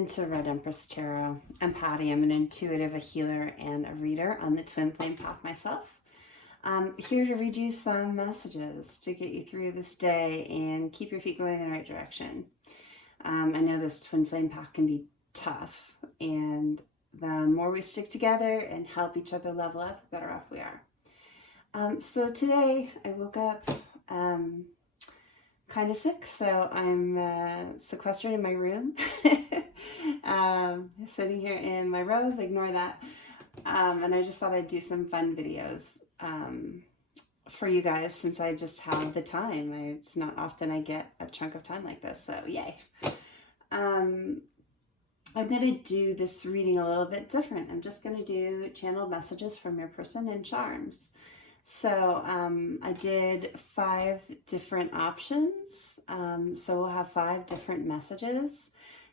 into Red Empress Tarot. I'm Patty. I'm an intuitive, a healer, and a reader on the Twin Flame path myself. I'm here to read you some messages to get you through this day and keep your feet going in the right direction. I know this Twin Flame path can be tough, and the more we stick together and help each other level up, the better off we are. So today I woke up kind of sick, so I'm sequestered in my room, sitting here in my robe. Ignore that. And I just thought I'd do some fun videos for you guys, since I just have the time. It's not often I get a chunk of time like this, so yay. I'm going to do this reading a little bit different. I'm just going to do channeled messages from your person and charms. So I did 5 different options. So we'll have 5 different messages.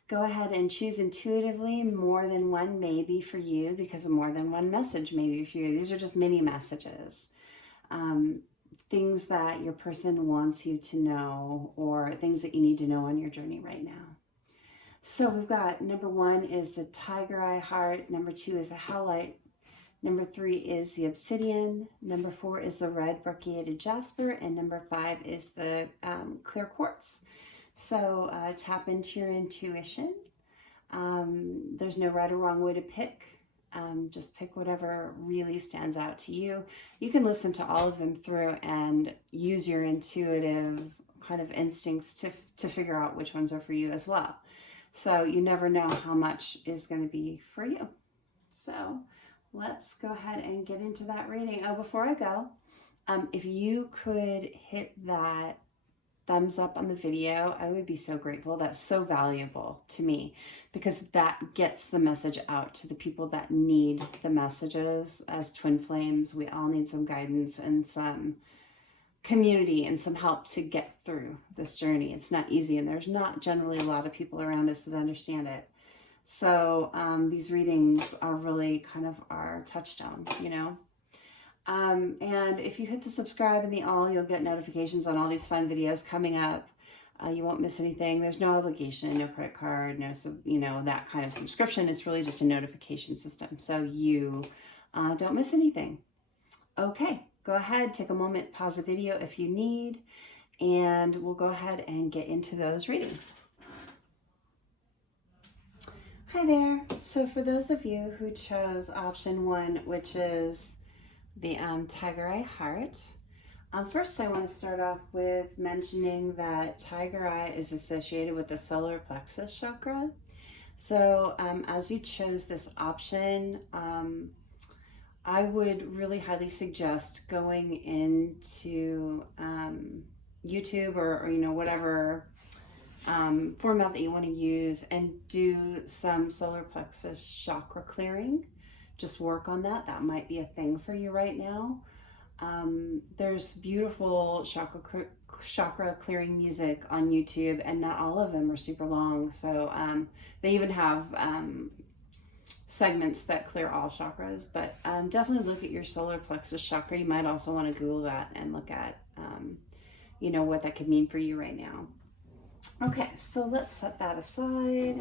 Go ahead and choose intuitively. More than one may be for you, because of more than one message may be for you. These are just mini messages. Things that your person wants you to know, or things that you need to know on your journey right now. So we've got number 1 is the Tigereye heart. Number 2 is the Howlite. Number 3 is the Obsidian. Number 4 is the red Brecciated Jasper. And number 5 is the clear Quartz. So tap into your intuition. There's no right or wrong way to pick. Just pick whatever really stands out to you. You can listen to all of them through and use your intuitive kind of instincts to figure out which ones are for you as well. So you never know how much is going to be for you. So let's go ahead and get into that reading. Oh, before I go, if you could hit that thumbs up on the video, I would be so grateful. That's so valuable to me, because that gets the message out to the people that need the messages. As twin flames, we all need some guidance and some community and some help to get through this journey. It's not easy, and there's not generally a lot of people around us that understand it. So these readings are really kind of our touchstone, you know. And if you hit the subscribe and the all, you'll get notifications on all these fun videos coming up. You won't miss anything. There's no obligation, no credit card, no, you know, that kind of subscription. It's really just a notification system, so you don't miss anything. Okay, go ahead, take a moment, pause the video if you need, and we'll go ahead and get into those readings. Hi there. So for those of you who chose option 1, which is the Tigereye heart, first I want to start off with mentioning that Tigereye is associated with the solar plexus chakra. So as you chose this option, I would really highly suggest going into YouTube or you know, whatever format that you want to use, and do some solar plexus chakra clearing. Just work on that. That might be a thing for you right now. There's beautiful chakra clearing music on YouTube, and not all of them are super long. So they even have segments that clear all chakras, but definitely look at your solar plexus chakra. You might also want to Google that and look at you know, what that could mean for you right now. Okay, so let's set that aside.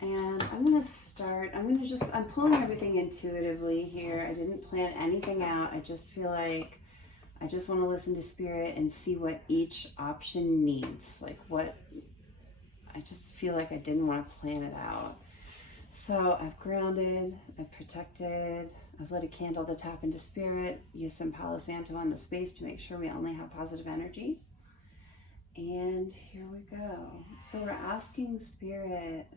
And I'm going to start, I'm pulling everything intuitively here. I didn't plan anything out. I just feel like I just want to listen to spirit and see what each option needs. Like what, I just feel like I didn't want to plan it out. So I've grounded, I've protected, I've lit a candle to tap into spirit, use some Palo Santo on the space to make sure we only have positive energy. And here we go. So we're asking spirit,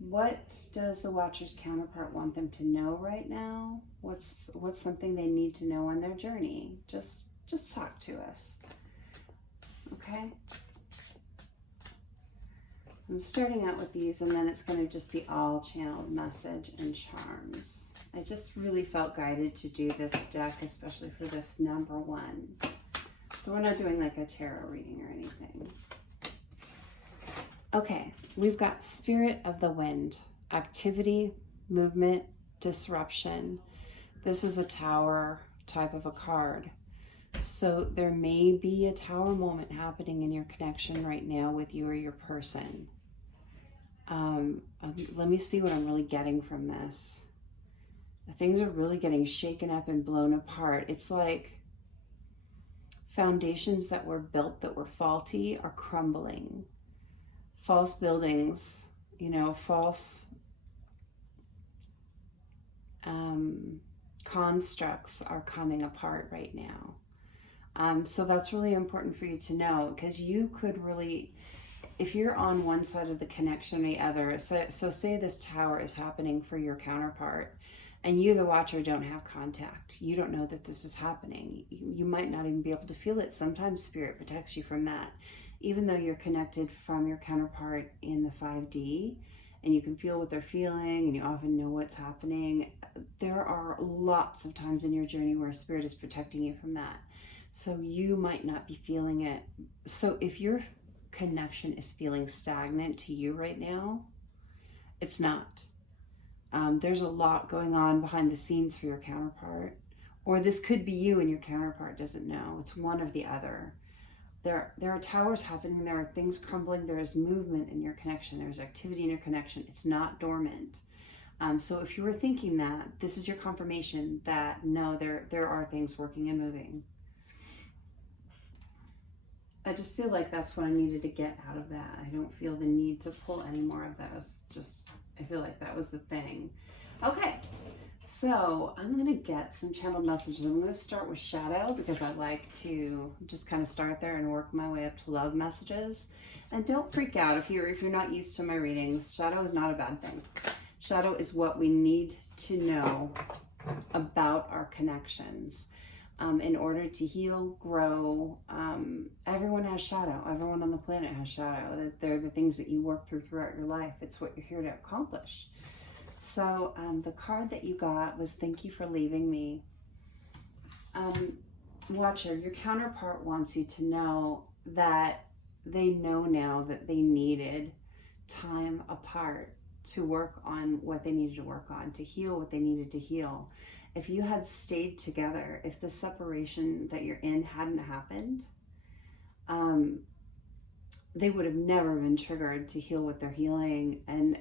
what does the watcher's counterpart want them to know right now? What's something they need to know on their journey? Just talk to us. Okay? I'm starting out with these, and then it's going to just be all channeled message and charms. I just really felt guided to do this deck, especially for this number 1. So we're not doing like a tarot reading or anything. Okay, we've got Spirit of the Wind. Activity, movement, disruption. This is a tower type of a card. So there may be a tower moment happening in your connection right now with you or your person. Let me see what I'm really getting from this. Things are really getting shaken up and blown apart. It's like foundations that were built that were faulty are crumbling. False buildings, you know, false constructs are coming apart right now. So that's really important for you to know, because you could really, if you're on one side of the connection or the other, so say this tower is happening for your counterpart, and you, the watcher, don't have contact. You don't know that this is happening. You might not even be able to feel it. Sometimes spirit protects you from that. Even though you're connected from your counterpart in the 5D, and you can feel what they're feeling, and you often know what's happening, there are lots of times in your journey where spirit is protecting you from that. So you might not be feeling it. So if your connection is feeling stagnant to you right now, it's not. There's a lot going on behind the scenes for your counterpart, or this could be you and your counterpart doesn't know. It's one or the other. There are towers happening, there are things crumbling, there is movement in your connection, there's activity in your connection. It's not dormant. So if you were thinking that, this is your confirmation that no, there are things working and moving. I just feel like that's what I needed to get out of that. I don't feel the need to pull any more of those. Just, I feel like that was the thing. Okay, so I'm going to get some channeled messages. I'm going to start with shadow, because I like to just kind of start there and work my way up to love messages. And don't freak out if you're not used to my readings. Shadow is not a bad thing. Shadow is what we need to know about our connections. In order to heal, grow, everyone has shadow. Everyone on the planet has shadow. They're the things that you work through throughout your life. It's what you're here to accomplish. So the card that you got was thank you for leaving me. Watcher, your counterpart wants you to know that they know now that they needed time apart to work on what they needed to work on, to heal what they needed to heal. If you had stayed together, if the separation that you're in hadn't happened, they would have never been triggered to heal what they're healing. And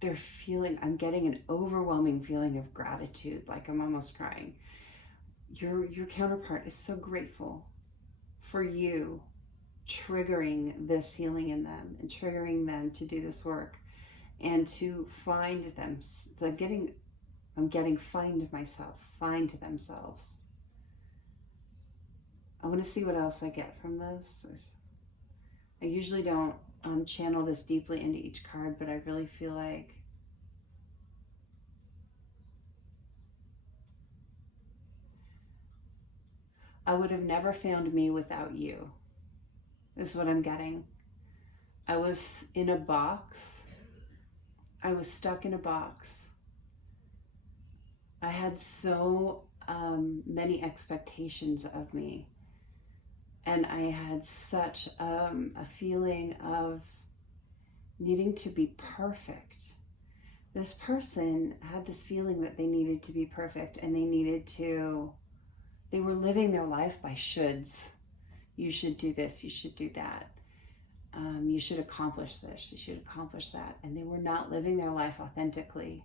they're feeling, I'm getting an overwhelming feeling of gratitude, like I'm almost crying. Your counterpart is so grateful for you triggering this healing in them and triggering them to do this work and to find them. I'm getting find myself, find themselves. I want to see what else I get from this. I usually don't channel this deeply into each card, but I really feel like I would have never found me without you. This is what I'm getting. I was in a box. I was stuck in a box. I had so many expectations of me. And I had such a feeling of needing to be perfect. This person had this feeling that they needed to be perfect, and they were living their life by shoulds. You should do this, you should do that. You should accomplish this, you should accomplish that. And they were not living their life authentically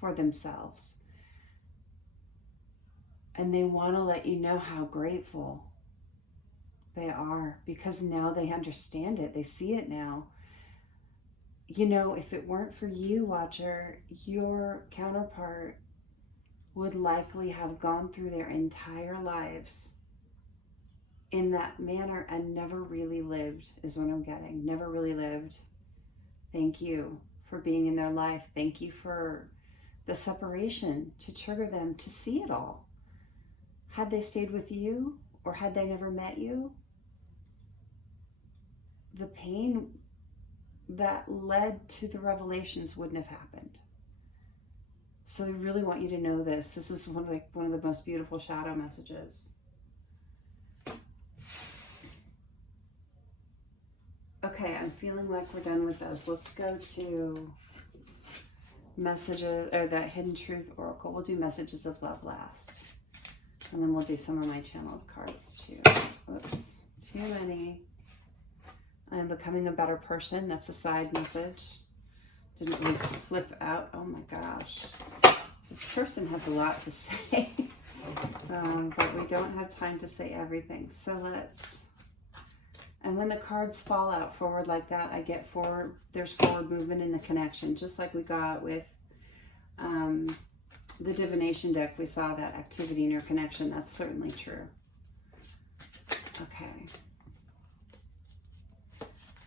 for themselves. And they want to let you know how grateful they are, because now they understand it. They see it now. You know, if it weren't for you, Watcher, your counterpart would likely have gone through their entire lives in that manner and never really lived, is what I'm getting. Never really lived. Thank you for being in their life. Thank you for the separation to trigger them to see it all. Had they stayed with you, or had they never met you, the pain that led to the revelations wouldn't have happened. So they really want you to know this. This is one of the most beautiful shadow messages. Okay, I'm feeling like we're done with those. Let's go to messages, or the Hidden Truth Oracle. We'll do messages of love last. And then we'll do some of my channeled cards too. Oops, too many. I am becoming a better person. That's a side message. Didn't we flip out? Oh my gosh. This person has a lot to say. But we don't have time to say everything. So let's... And when the cards fall out forward like that, I get forward. There's forward movement in the connection, just like we got with the divination deck. We saw that activity in your connection. That's certainly true. Okay.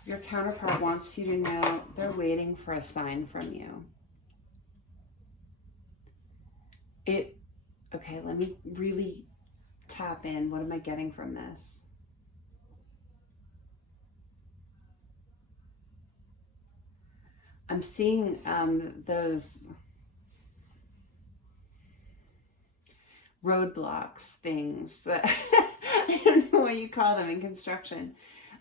Your counterpart wants you to know they're waiting for a sign from you. Okay, let me really tap in. What am I getting from this? I'm seeing those roadblocks things that I don't know what you call them in construction.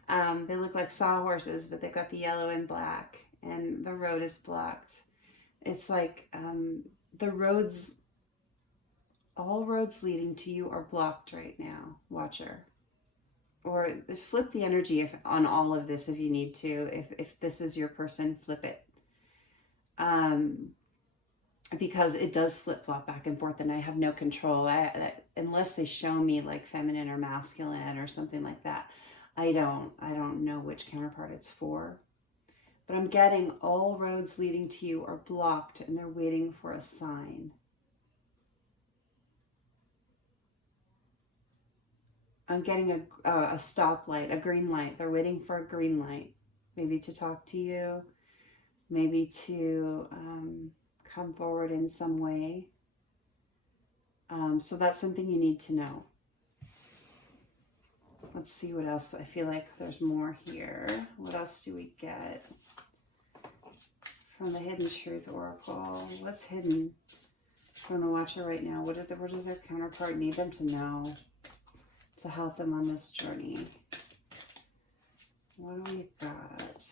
They look like sawhorses, but they've got the yellow and black, and the road is blocked. It's like the roads, all roads leading to you are blocked right now, Watcher. Or just flip the energy on all of this if you need to. If this is your person, flip it. Because it does flip-flop back and forth, and I have no control. Unless they show me like feminine or masculine or something like that, I don't know which counterpart it's for. But I'm getting all roads leading to you are blocked, and they're waiting for a sign. I'm getting a stoplight, a green light. They're waiting for a green light, maybe to talk to you, maybe to come forward in some way. So that's something you need to know. Let's see what else. I feel like there's more here. What else do we get from the Hidden Truth Oracle? What's hidden from the Watcher right now? What does their counterpart need them to know to help them on this journey? What do we got?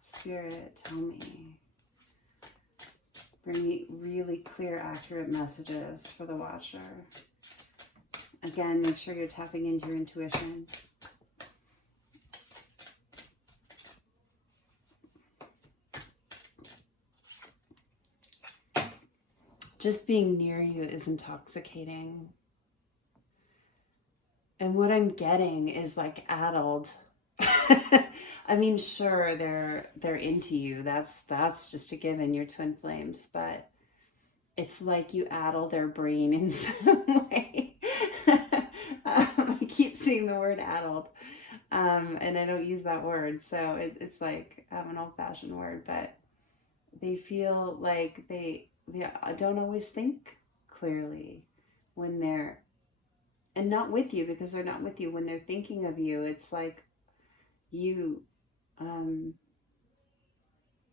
Spirit, tell me. Bring me really clear, accurate messages for the Watcher. Again, make sure you're tapping into your intuition. Just being near you is intoxicating. And what I'm getting is like addled. I mean, sure, they're into you. That's just a given. You're twin flames, but it's like you addle their brain in some way. I keep seeing the word addled, and I don't use that word, so it's like an old-fashioned word. But they feel like they don't always think clearly when they're, and not with you, because they're not with you. When they're thinking of you, it's like you.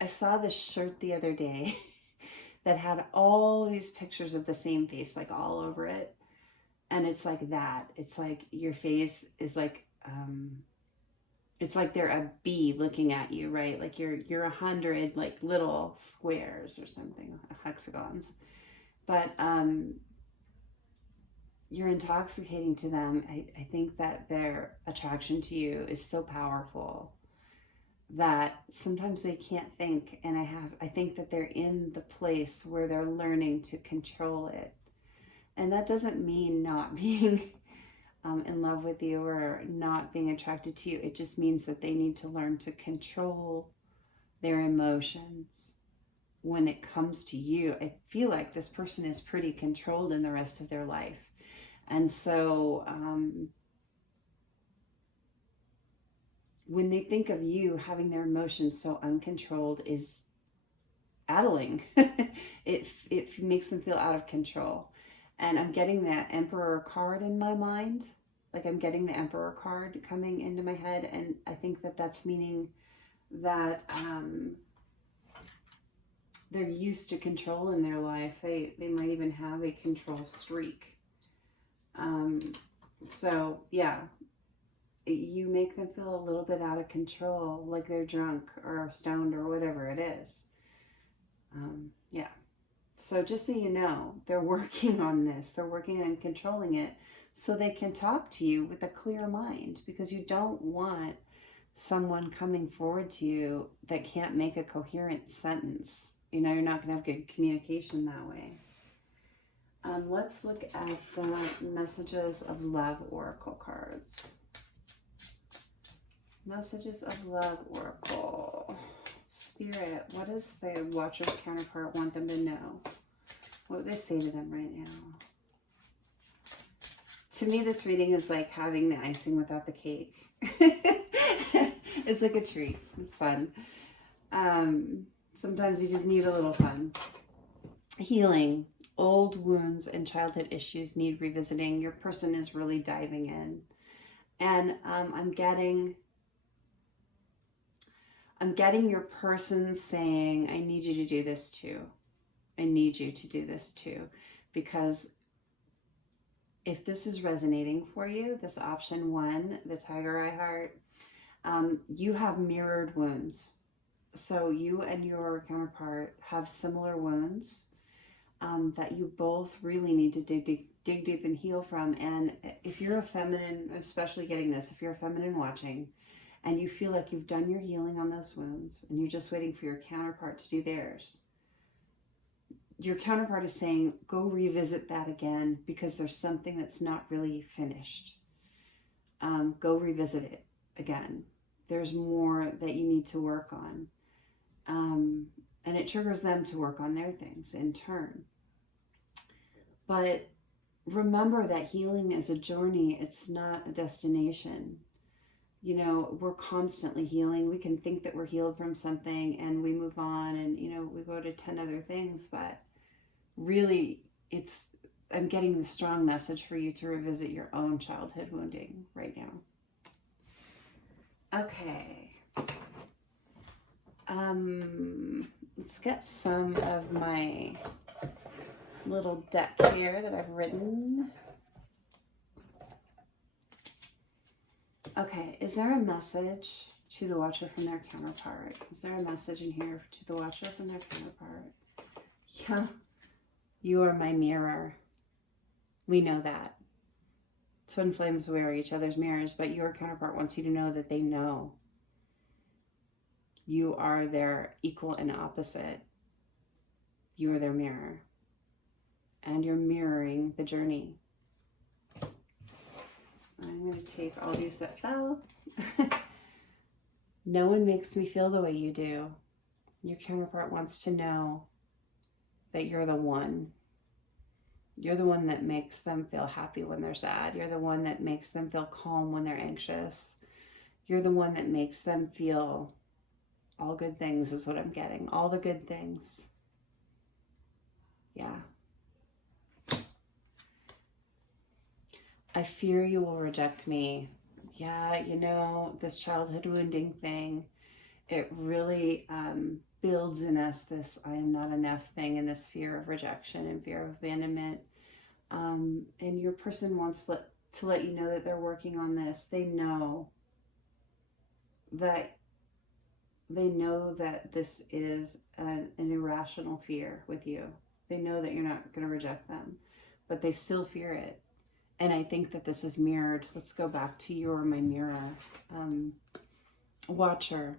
I saw this shirt the other day that had all these pictures of the same face, like all over it. And it's like that. It's like your face is like, it's like they're a bee looking at you, right? Like you're 100 like little squares or something, hexagons. But you're intoxicating to them. I think that their attraction to you is so powerful that sometimes they can't think, and I think that they're in the place where they're learning to control it. And that doesn't mean not being in love with you or not being attracted to you. It just means that they need to learn to control their emotions when it comes to you. I feel like this person is pretty controlled in the rest of their life. And so when they think of you, having their emotions so uncontrolled is addling. it makes them feel out of control. And I'm getting that Emperor card in my mind. Like I'm getting the Emperor card coming into my head. And I think that that's meaning that they're used to control in their life. They might even have a control streak. So yeah, you make them feel a little bit out of control, like they're drunk or stoned or whatever it is. Yeah. So just so you know, they're working on this. They're working on controlling it so they can talk to you with a clear mind, because you don't want someone coming forward to you that can't make a coherent sentence. You know, you're not going to have good communication that way. Let's look at the Messages of Love Oracle cards. Messages of Love Oracle. Spirit, what does the Watcher's counterpart want them to know? What would they say to them right now? To me, this reading is like having the icing without the cake. It's like a treat. It's fun. Sometimes you just need a little fun. Healing. Old wounds and childhood issues need revisiting. Your person is really diving in. And I'm getting your person saying, I need you to do this too. I need you to do this too. Because if this is resonating for you, this option 1, the Tigereye heart, you have mirrored wounds. So you and your counterpart have similar wounds that you both really need to dig deep and heal from. And if you're a feminine, especially getting this, if you're a feminine watching, and you feel like you've done your healing on those wounds, and you're just waiting for your counterpart to do theirs, your counterpart is saying, go revisit that again, because there's something that's not really finished. Go revisit it again. There's more that you need to work on. And it triggers them to work on their things in turn. But remember that healing is a journey. It's not a destination. You know, we're constantly healing. We can think that we're healed from something and we move on and, you know, we go to 10 other things. But really, I'm getting the strong message for you to revisit your own childhood wounding right now. Okay. Let's get some of my little deck here that I've written. Okay, is there a message to the Watcher from their counterpart? Is there a message in here to the Watcher from their counterpart? Yeah, you are my mirror. We know that. Twin flames wear each other's mirrors, but your counterpart wants you to know that they know. You are their equal and opposite. You are their mirror. And you're mirroring the journey. I'm going to take all these that fell. No one makes me feel the way you do. Your counterpart wants to know that you're the one. You're the one that makes them feel happy when they're sad. You're the one that makes them feel calm when they're anxious. You're the one that makes them feel all good things is what I'm getting. All the good things. Yeah. I fear you will reject me. Yeah, you know, this childhood wounding thing, it really builds in us this I am not enough thing, and this fear of rejection and fear of abandonment. And your person wants to let you know that they're working on this. They know that this is an irrational fear with you. They know that you're not going to reject them, but they still fear it. And I think that this is mirrored. Let's go back to you are my mirror. Watcher.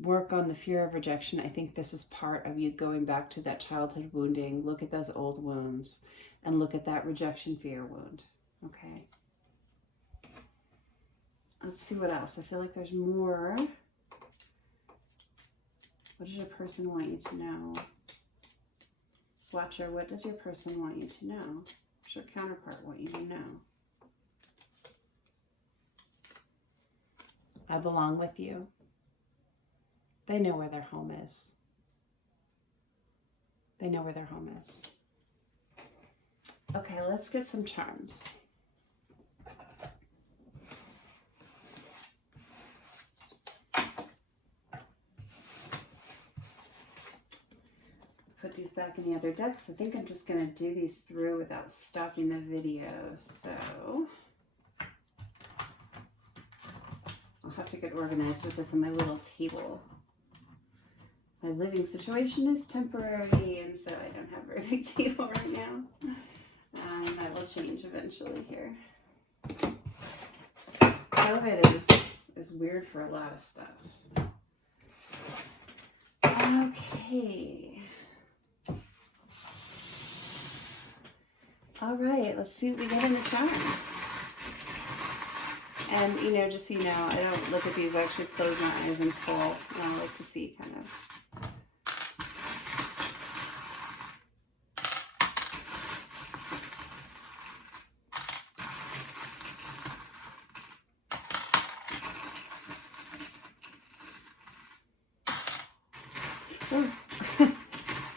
Work on the fear of rejection. I think this is part of you going back to that childhood wounding. Look at those old wounds and look at that rejection fear wound. Okay. Let's see what else. I feel like there's more. What does your person want you to know? Watcher, what does your person want you to know? What does your counterpart want you to know? I belong with you. They know where their home is. They know where their home is. Okay, let's get some charms. Put these back in the other decks. I think I'm just going to do these through without stopping the video. So I'll have to get organized with this on my little table. My living situation is temporary, and so I don't have a very big table right now. And that will change eventually here. COVID is is weird for a lot of stuff. Okay. All right, let's see what we get in the charms. And, you know, just so you know, I don't look at these, I actually close my eyes in full. And I like to see kind of.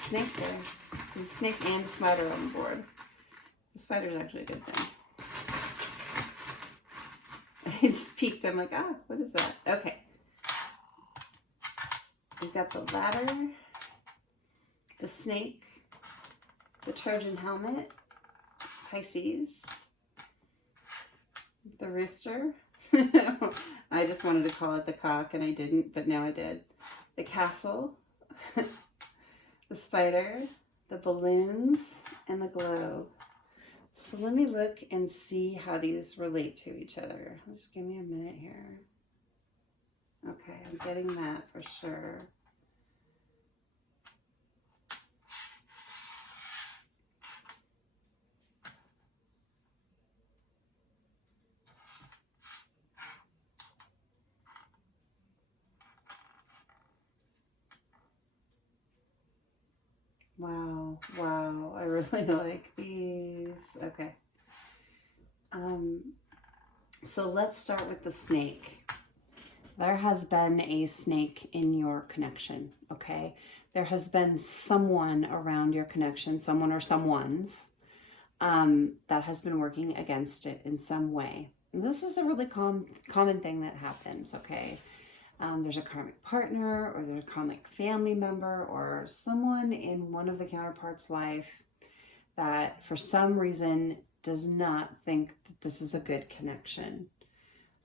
Snake there. There's a snake and a spider on the board. The spider's actually a good thing. I just peeked. I'm like, ah, what is that? Okay. We've got the ladder, the snake, the Trojan helmet, Pisces, the rooster. I just wanted to call it the cock and I didn't, but now I did. The castle, the spider, the balloons, and the globe. So let me look and see how these relate to each other. Just give me a minute here. Okay, I'm getting that for sure. Wow, wow, I really like these. Okay. So let's start with the snake. There has been a snake in your connection, okay? There has been someone around your connection, someone or someone's, that has been working against it in some way. And this is a really common thing that happens, okay? There's a karmic partner, or there's a karmic family member, or someone in one of the counterparts' life that for some reason does not think that this is a good connection.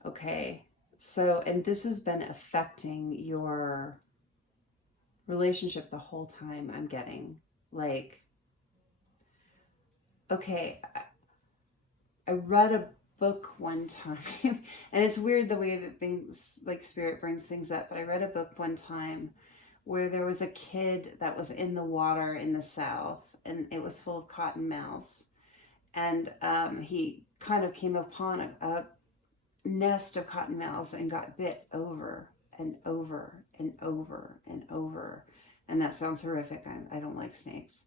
Okay, so, and this has been affecting your relationship the whole time, I'm getting. Like, okay, I read a book one time, and it's weird the way that things, like spirit brings things up, but I read a book one time where there was a kid that was in the water in the south, and it was full of cottonmouths, and he kind of came upon a nest of cottonmouths and got bit over and over and over and over. And that sounds horrific. I don't like snakes.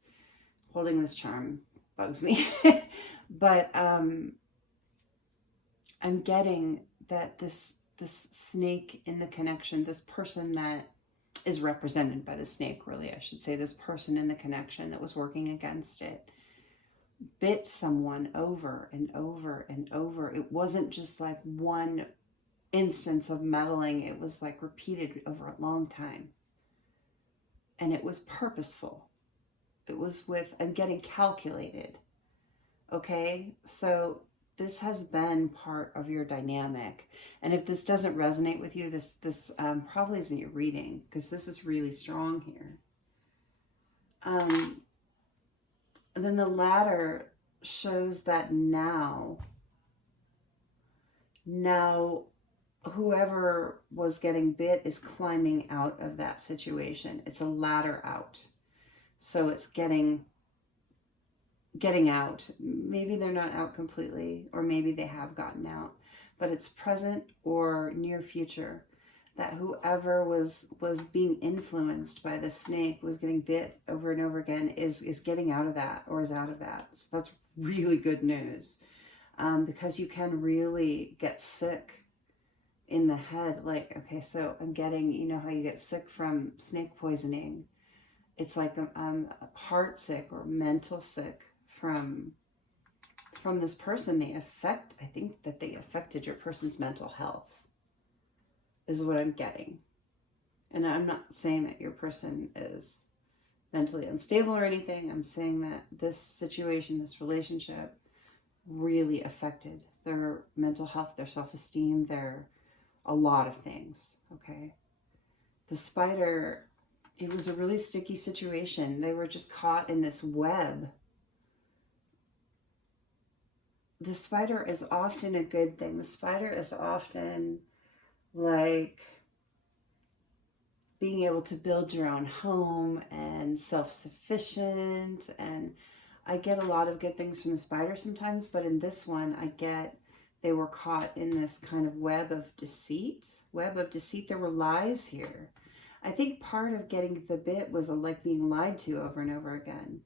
Holding this charm bugs me. But I'm getting that this snake in the connection, this person that is represented by the snake, really, I should say, this person in the connection that was working against it, bit someone over and over and over. It wasn't just like one instance of meddling. It was like repeated over a long time. And it was purposeful. It was with, I'm getting calculated. Okay, so this has been part of your dynamic. And if this doesn't resonate with you, this probably isn't your reading, because this is really strong here. And then the ladder shows that now whoever was getting bit is climbing out of that situation. It's a ladder out. So it's getting out. Maybe they're not out completely, or maybe they have gotten out, but it's present or near future that whoever was being influenced by the snake, was getting bit over and over again, is getting out of that, or is out of that. So that's really good news, because you can really get sick in the head. Like, okay, so I'm getting, you know how you get sick from snake poisoning? It's like heart sick or mental sick from this person. I think that they affected your person's mental health, is what I'm getting. And I'm not saying that your person is mentally unstable or anything. I'm saying that this situation, this relationship, really affected their mental health, their self-esteem, a lot of things, okay? The spider, it was a really sticky situation. They were just caught in this web. The spider is often a good thing. The spider is often like being able to build your own home and self-sufficient. And I get a lot of good things from the spider sometimes, but in this one I get they were caught in this kind of web of deceit. There were lies here. I think part of getting the bit was like being lied to over and over again.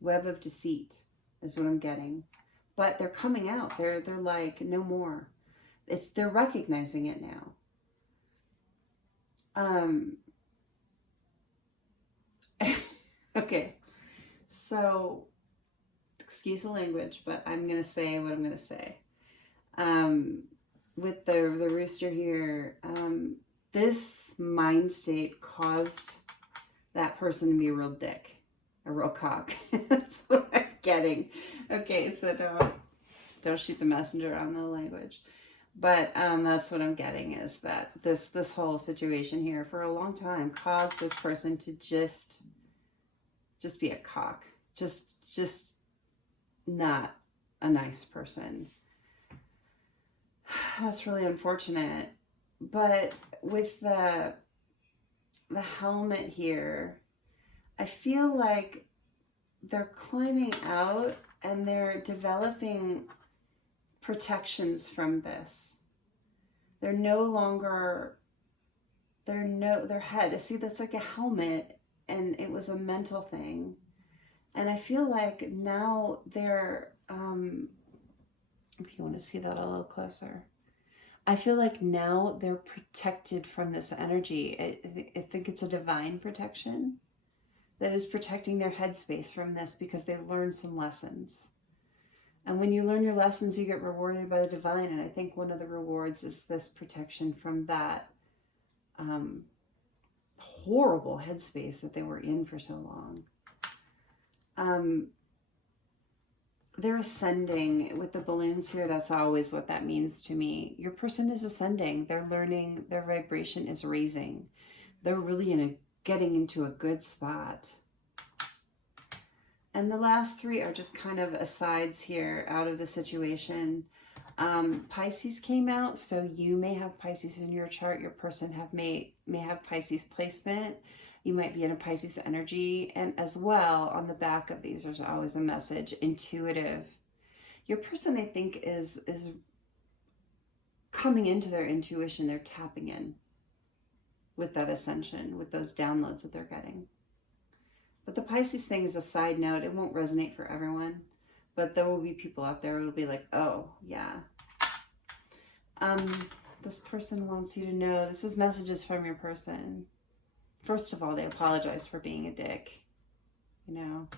Web of deceit is what I'm getting. But they're coming out. They're like, no more. They're recognizing it now. Okay. So, excuse the language, but I'm going to say what I'm going to say. With the rooster here, this mind state caused that person to be a real dick, a real cock. That's what I'm getting. Okay, so don't shoot the messenger on the language. But that's what I'm getting, is that this whole situation here for a long time caused this person to just be a cock, just not a nice person. That's really unfortunate. But with the helmet here, I feel like they're climbing out and they're developing protections from this. They're no longer, their head, see, that's like a helmet, and it was a mental thing. And I feel like now they're, if you want to see that a little closer, I feel like now they're protected from this energy. I think it's a divine protection that is protecting their headspace from this, because they've learned some lessons. And when you learn your lessons, you get rewarded by the divine. And I think one of the rewards is this protection from that horrible headspace that they were in for so long. They're ascending with the balloons here. That's always what that means to me. Your person is ascending. They're learning. Their vibration is raising. They're really getting into a good spot. And the last three are just kind of asides here out of the situation. Pisces came out, so you may have Pisces in your chart. Your person may have Pisces placement. You might be in a Pisces energy. And as well, on the back of these, there's always a message, intuitive. Your person, I think, is coming into their intuition. They're tapping in with that ascension, with those downloads that they're getting. But the Pisces thing is a side note. It won't resonate for everyone. But there will be people out there who will be like, oh, yeah. This person wants you to know, this is messages from your person. First of all, they apologize for being a dick. You know.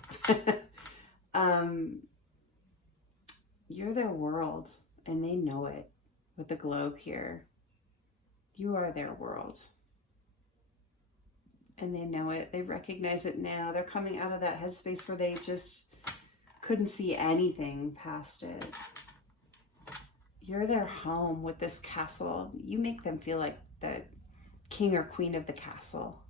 You're their world, and they know it with the globe here. You are their world. And they know it. They recognize it now. They're coming out of that headspace where they just couldn't see anything past it. You're their home with this castle. You make them feel like the king or queen of the castle.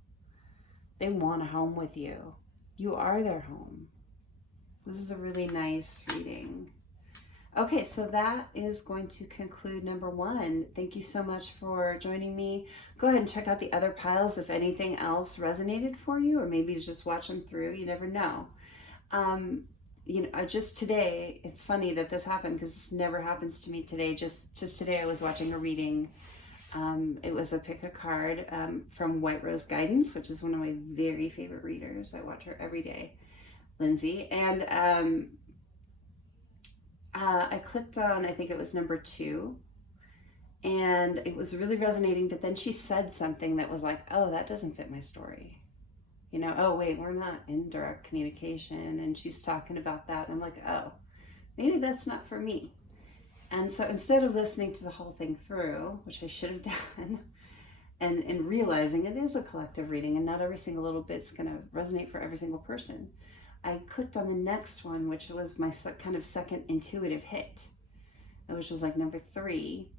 They want a home with you. You are their home. This is a really nice reading. Okay, so that is going to conclude number 1. Thank you so much for joining me. Go ahead and check out the other piles if anything else resonated for you, or maybe just watch them through. You never know. You know, just today, it's funny that this happened because this never happens to me today. Just today I was watching a reading. It was a pick a card from White Rose Guidance, which is one of my very favorite readers. I watch her every day, Lindsay. And I clicked on, I think it was number 2, and it was really resonating, but then she said something that was like, oh, that doesn't fit my story. You know, oh, wait, we're not in direct communication, and she's talking about that, and I'm like, oh, maybe that's not for me. And so instead of listening to the whole thing through, which I should have done, and realizing it is a collective reading, and not every single little bit's going to resonate for every single person, I clicked on the next one, which was my kind of second intuitive hit, which was like number 3.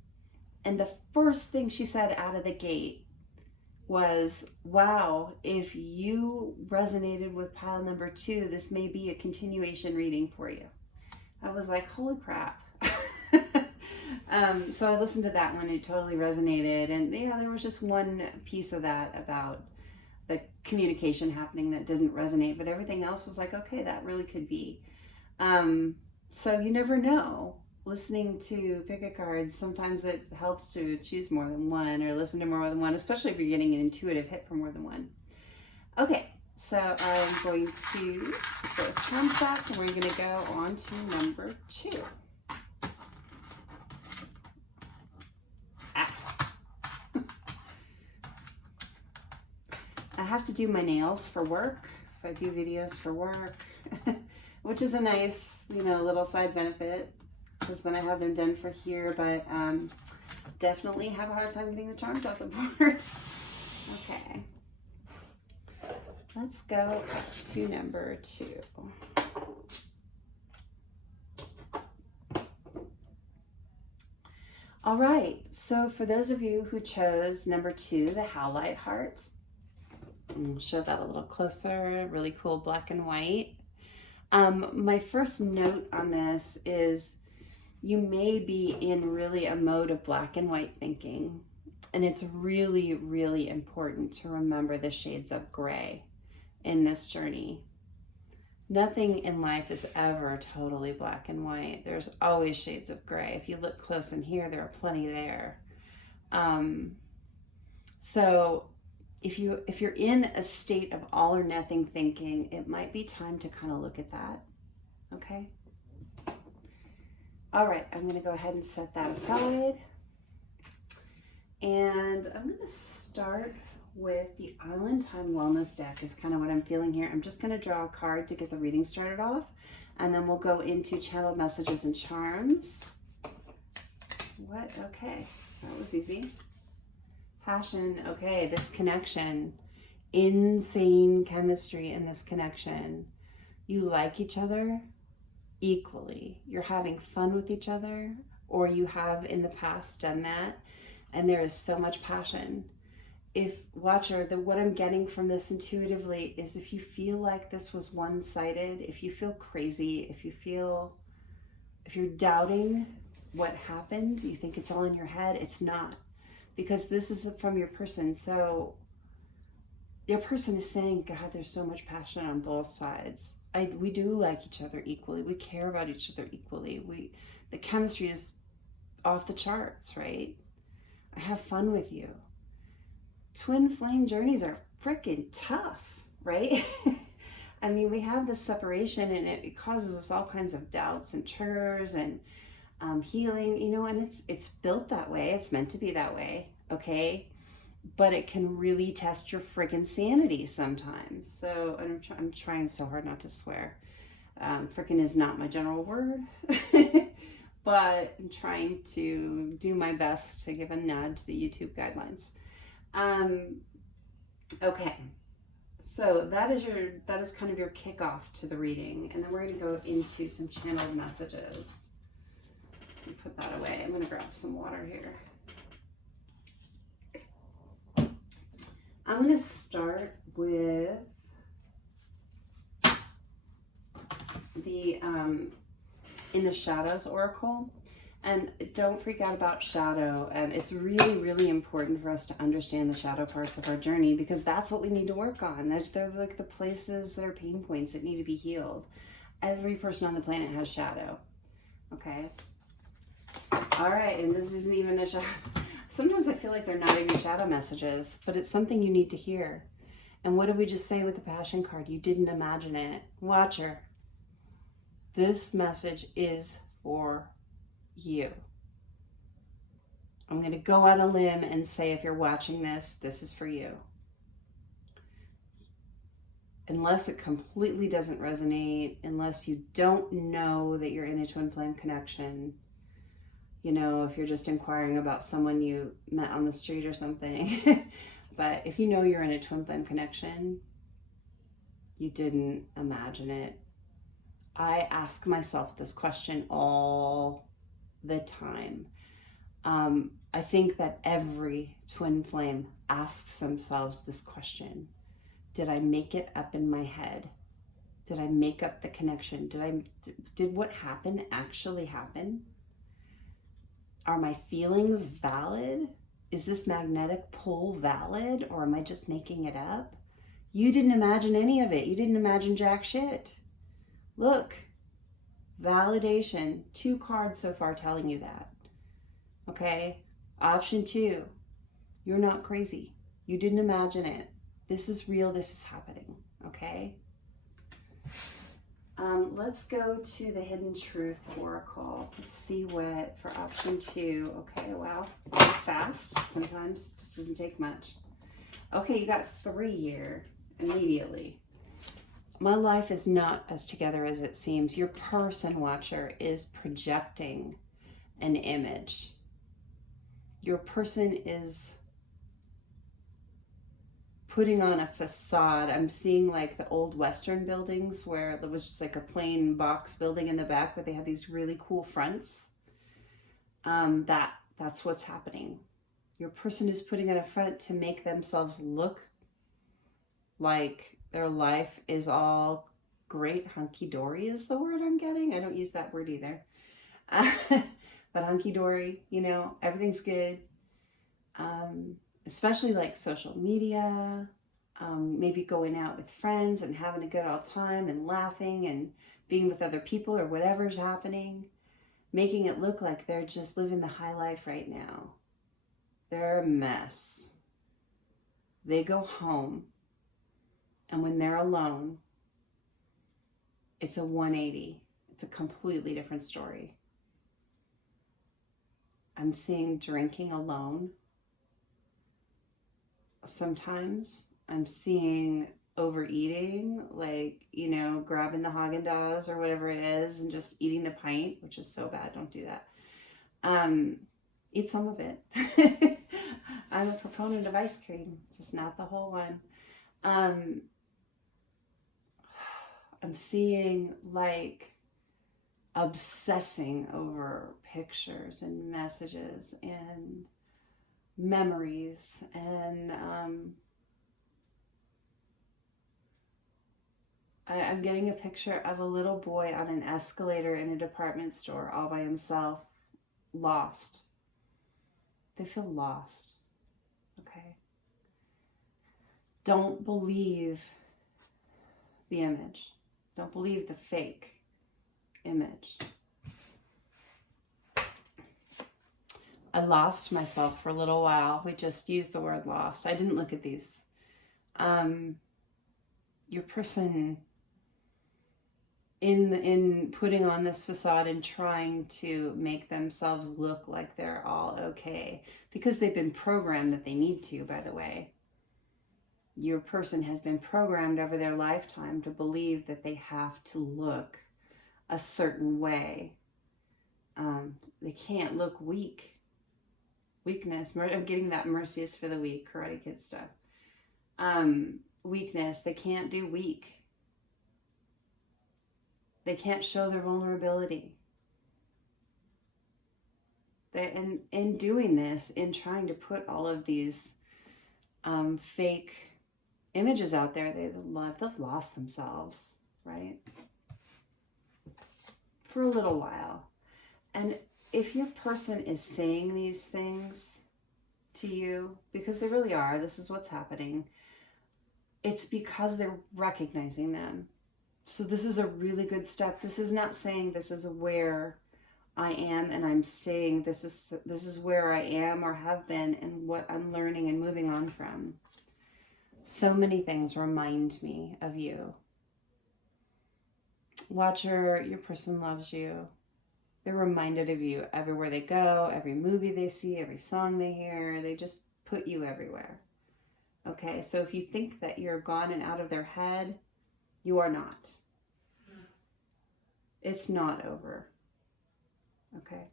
And the first thing she said out of the gate was, wow, if you resonated with pile number 2, this may be a continuation reading for you. I was like, holy crap. So I listened to that one. It totally resonated. And yeah, there was just one piece of that about the communication happening that didn't resonate, but everything else was like, okay, that really could be. So you never know. Listening to pick-a cards, sometimes it helps to choose more than one or listen to more than one, especially if you're getting an intuitive hit for more than one. Okay, so I'm going to put those cards back, and we're going to go on to number 2. I have to do my nails for work, if I do videos for work, which is a nice, little side benefit, because then I have them done for here, but definitely have a hard time getting the charms off the board. Okay. Let's go to number 2. All right, so for those of you who chose number 2, the Howlite heart, I'll show that a little closer. Really cool black and white. My first note on this is you may be in really a mode of black and white thinking, and it's really, really important to remember the shades of gray in this journey. Nothing in life is ever totally black and white. There's always shades of gray. If you look close in here, there are plenty there. So if you're in a state of all or nothing thinking, it might be time to kind of look at that. Okay? All right, I'm going to go ahead and set that aside. And I'm going to start with the Island Time Wellness deck is kind of what I'm feeling here. I'm just going to draw a card to get the reading started off, and then we'll go into channeled messages and charms. What? Okay, that was easy. Passion. Okay, this connection. Insane chemistry in this connection. You like each other equally. You're having fun with each other, or you have in the past done that, and there is so much passion. If watcher, what I'm getting from this intuitively is if you feel like this was one-sided, if you feel crazy, if you're doubting what happened, you think it's all in your head, it's not, because this is from your person. So your person is saying, God, there's so much passion on both sides. We do like each other equally. We care about each other equally. The chemistry is off the charts, right? I have fun with you. Twin flame journeys are freaking tough, right? I mean, we have this separation, and it causes us all kinds of doubts and triggers and healing, and it's built that way. It's meant to be that way, okay? But it can really test your friggin' sanity sometimes. So I'm trying so hard not to swear. Frickin' is not my general word, but I'm trying to do my best to give a nod to the YouTube guidelines. Okay, so that is kind of your kickoff to the reading, and then we're going to go into some channeled messages. Let me put that away. I'm going to grab some water here. I'm going to start with the In the Shadows Oracle. And don't freak out about shadow. It's really, really important for us to understand the shadow parts of our journey, because that's what we need to work on. They're like the places that are pain points that need to be healed. Every person on the planet has shadow. Okay? All right, and this isn't even a shadow. Sometimes I feel like they're not even shadow messages, but it's something you need to hear. And what did we just say with the Passion card? You didn't imagine it. Watcher, this message is for you. I'm going to go on a limb and say, if you're watching this, this is for you. Unless it completely doesn't resonate, unless you don't know that you're in a twin flame connection, if you're just inquiring about someone you met on the street or something. But if you know you're in a twin flame connection, you didn't imagine it. I ask myself this question all the time. I think that every twin flame asks themselves this question. Did I make it up in my head? Did I make up the connection? Did what happened actually happen? Are my feelings valid? Is this magnetic pull valid, or am I just making it up? You didn't imagine any of it. You didn't imagine jack shit. Look, validation. 2 cards so far telling you that. Okay? Option 2, you're not crazy. You didn't imagine it. This is real. This is happening. Okay? Let's go to the Hidden Truth Oracle. Let's see what for option 2. Okay, wow. That was fast. Sometimes it just doesn't take much. Okay, you got 3 here immediately. My life is not as together as it seems. Your person, watcher, is projecting an image. Your person is putting on a facade. I'm seeing like the old Western buildings where there was just like a plain box building in the back, but they had these really cool fronts. That's what's happening. Your person is putting on a front to make themselves look like their life is all great. Hunky-dory is the word I'm getting. I don't use that word either. But hunky-dory, you know, everything's good. Especially like social media, maybe going out with friends and having a good old time and laughing and being with other people or whatever's happening, making it look like they're just living the high life right now. They're a mess. They go home, and when they're alone, it's a 180. It's a completely different story. I'm seeing drinking alone. Sometimes I'm seeing overeating, like, you know, grabbing the Haagen-Dazs or whatever it is and just eating the pint, which is so bad. Don't do that. Eat some of it. I'm a proponent of ice cream, just not the whole one. I'm seeing like obsessing over pictures and messages and memories, and I'm getting a picture of a little boy on an escalator in a department store all by himself, lost. They feel lost. Okay? Don't believe the image. Don't believe the fake image. I lost myself for a little while. We just used the word lost. I didn't look at these. Your person in putting on this facade and trying to make themselves look like they're all okay, because they've been programmed that they need to, by the way. Your person has been programmed over their lifetime to believe that they have to look a certain way. They can't look weak. Weakness. I'm getting that mercy is for the weak, Karate Kid stuff. Weakness. They can't do weak. They can't show their vulnerability. In doing this, in trying to put all of these fake images out there, they've lost themselves, right? For a little while. And if your person is saying these things to you, because they really are, this is what's happening, it's because they're recognizing them. So this is a really good step. This is not saying this is where I am and I'm saying this is where I am or have been and what I'm learning and moving on from. So many things remind me of you. Watcher, your person loves you. They're reminded of you everywhere they go, every movie they see, every song they hear. They just put you everywhere. Okay, so if you think that you're gone and out of their head, you are not. It's not over. Okay.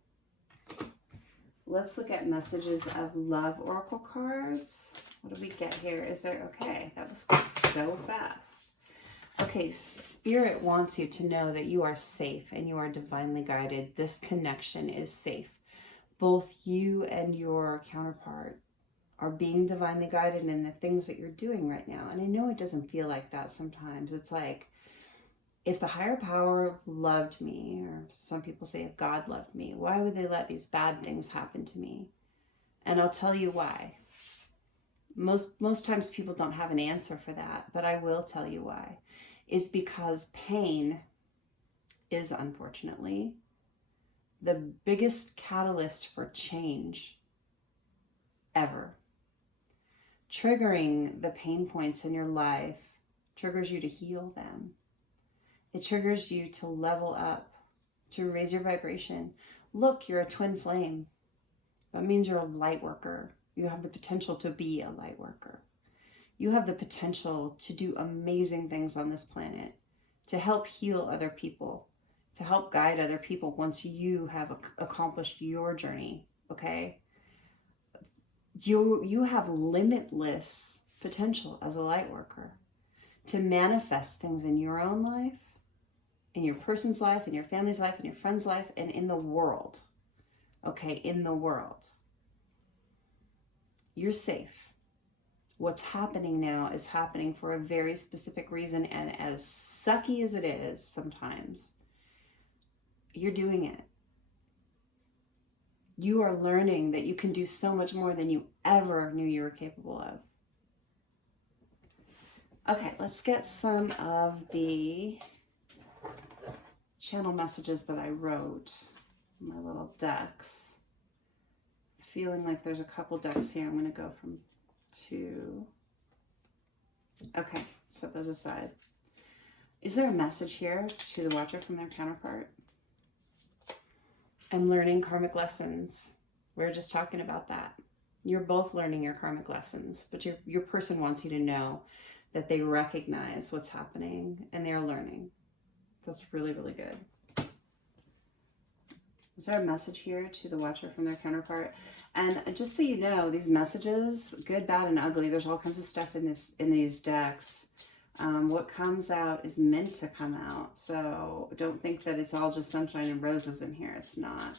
Let's look at messages of love oracle cards. What do we get here? Is there, okay, that was so fast. Okay, Spirit wants you to know that you are safe and you are divinely guided. This connection is safe. Both you and your counterpart are being divinely guided in the things that you're doing right now. And I know it doesn't feel like that sometimes. It's like if the higher power loved me, or some people say if God loved me, why would they let these bad things happen to me? And I'll tell you why. Most times people don't have an answer for that, but I will tell you why. It's because pain is, unfortunately, the biggest catalyst for change ever. Triggering the pain points in your life triggers you to heal them. It triggers you to level up, to raise your vibration. Look, you're a twin flame. That means you're a light worker. You have the potential to be a light worker. You have the potential to do amazing things on this planet, to help heal other people, to help guide other people once you have accomplished your journey, okay? You have limitless potential as a light worker to manifest things in your own life, in your person's life, in your family's life, in your friend's life, and in the world, okay? In the world. You're safe. What's happening now is happening for a very specific reason, and as sucky as it is sometimes, you're doing it. You are learning that you can do so much more than you ever knew you were capable of. Okay, let's get some of the channel messages that I wrote, my little decks. Feeling like there's a couple decks here. I'm going to go from 2. Okay, set those aside. Is there a message here to the watcher from their counterpart? I'm learning karmic lessons. We're just talking about that. You're both learning your karmic lessons, but your person wants you to know that they recognize what's happening and they're learning. That's really, really good. Is there a message here to the watcher from their counterpart? And just so you know, these messages, good, bad, and ugly, there's all kinds of stuff in these decks. What comes out is meant to come out. So don't think that it's all just sunshine and roses in here. It's not.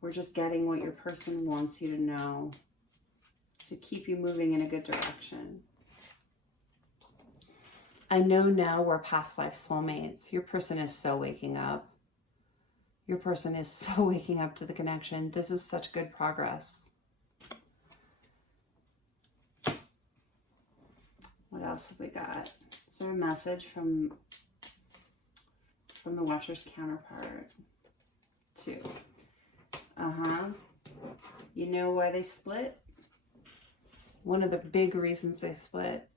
We're just getting what your person wants you to know to keep you moving in a good direction. I know now we're past life soulmates. Your person is so waking up. Your person is so waking up to the connection. This is such good progress. What else have we got? Is there a message from the watcher's counterpart? 2. You know why they split? One of the big reasons they split,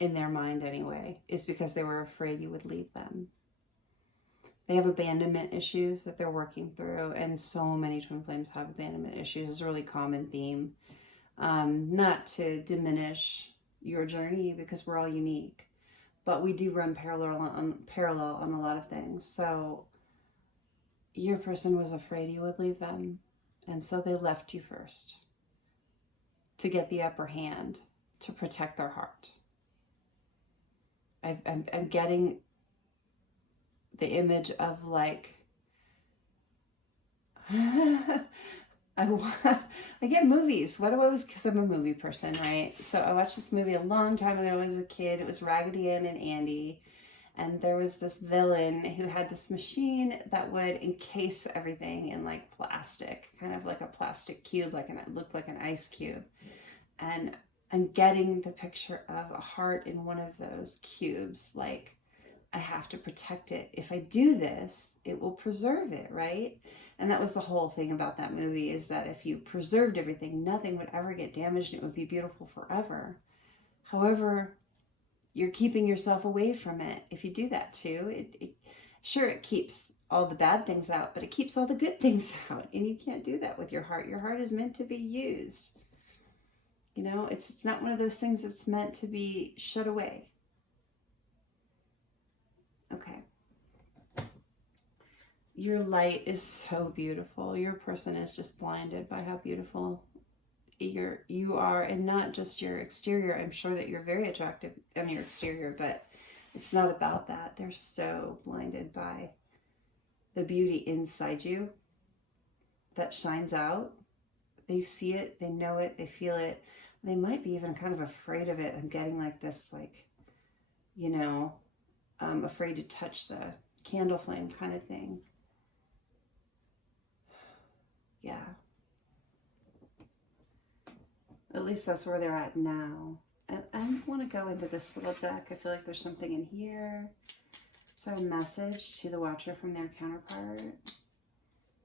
in their mind anyway, is because they were afraid you would leave them. They have abandonment issues that they're working through, and so many twin flames have abandonment issues. It's a really common theme. Not to diminish your journey, because we're all unique, but we do run parallel on a lot of things. So your person was afraid you would leave them, and so they left you first to get the upper hand, to protect their heart. I'm getting the image of like, I get movies. What do I always, because I'm a movie person, right? So I watched this movie a long time ago as a kid. It was Raggedy Ann and Andy. And there was this villain who had this machine that would encase everything in like plastic, kind of like a plastic cube, it looked like an ice cube. And I'm getting the picture of a heart in one of those cubes. Like, I have to protect it. If I do this, it will preserve it, right? And that was the whole thing about that movie, is that if you preserved everything, nothing would ever get damaged and it would be beautiful forever. However, you're keeping yourself away from it if you do that too. It keeps all the bad things out, but it keeps all the good things out. And you can't do that with your heart. Your heart is meant to be used. You know, it's not one of those things that's meant to be shut away. Okay. Your light is so beautiful. Your person is just blinded by how beautiful you are, and not just your exterior. I'm sure that you're very attractive on your exterior, but it's not about that. They're so blinded by the beauty inside you that shines out. They see it, they know it, they feel it. They might be even kind of afraid of it. I'm getting like this, like you know, afraid to touch the candle flame kind of thing. Yeah. At least that's where they're at now. And I want to go into this little deck. I feel like there's something in here. Is there a message to the watcher from their counterpart?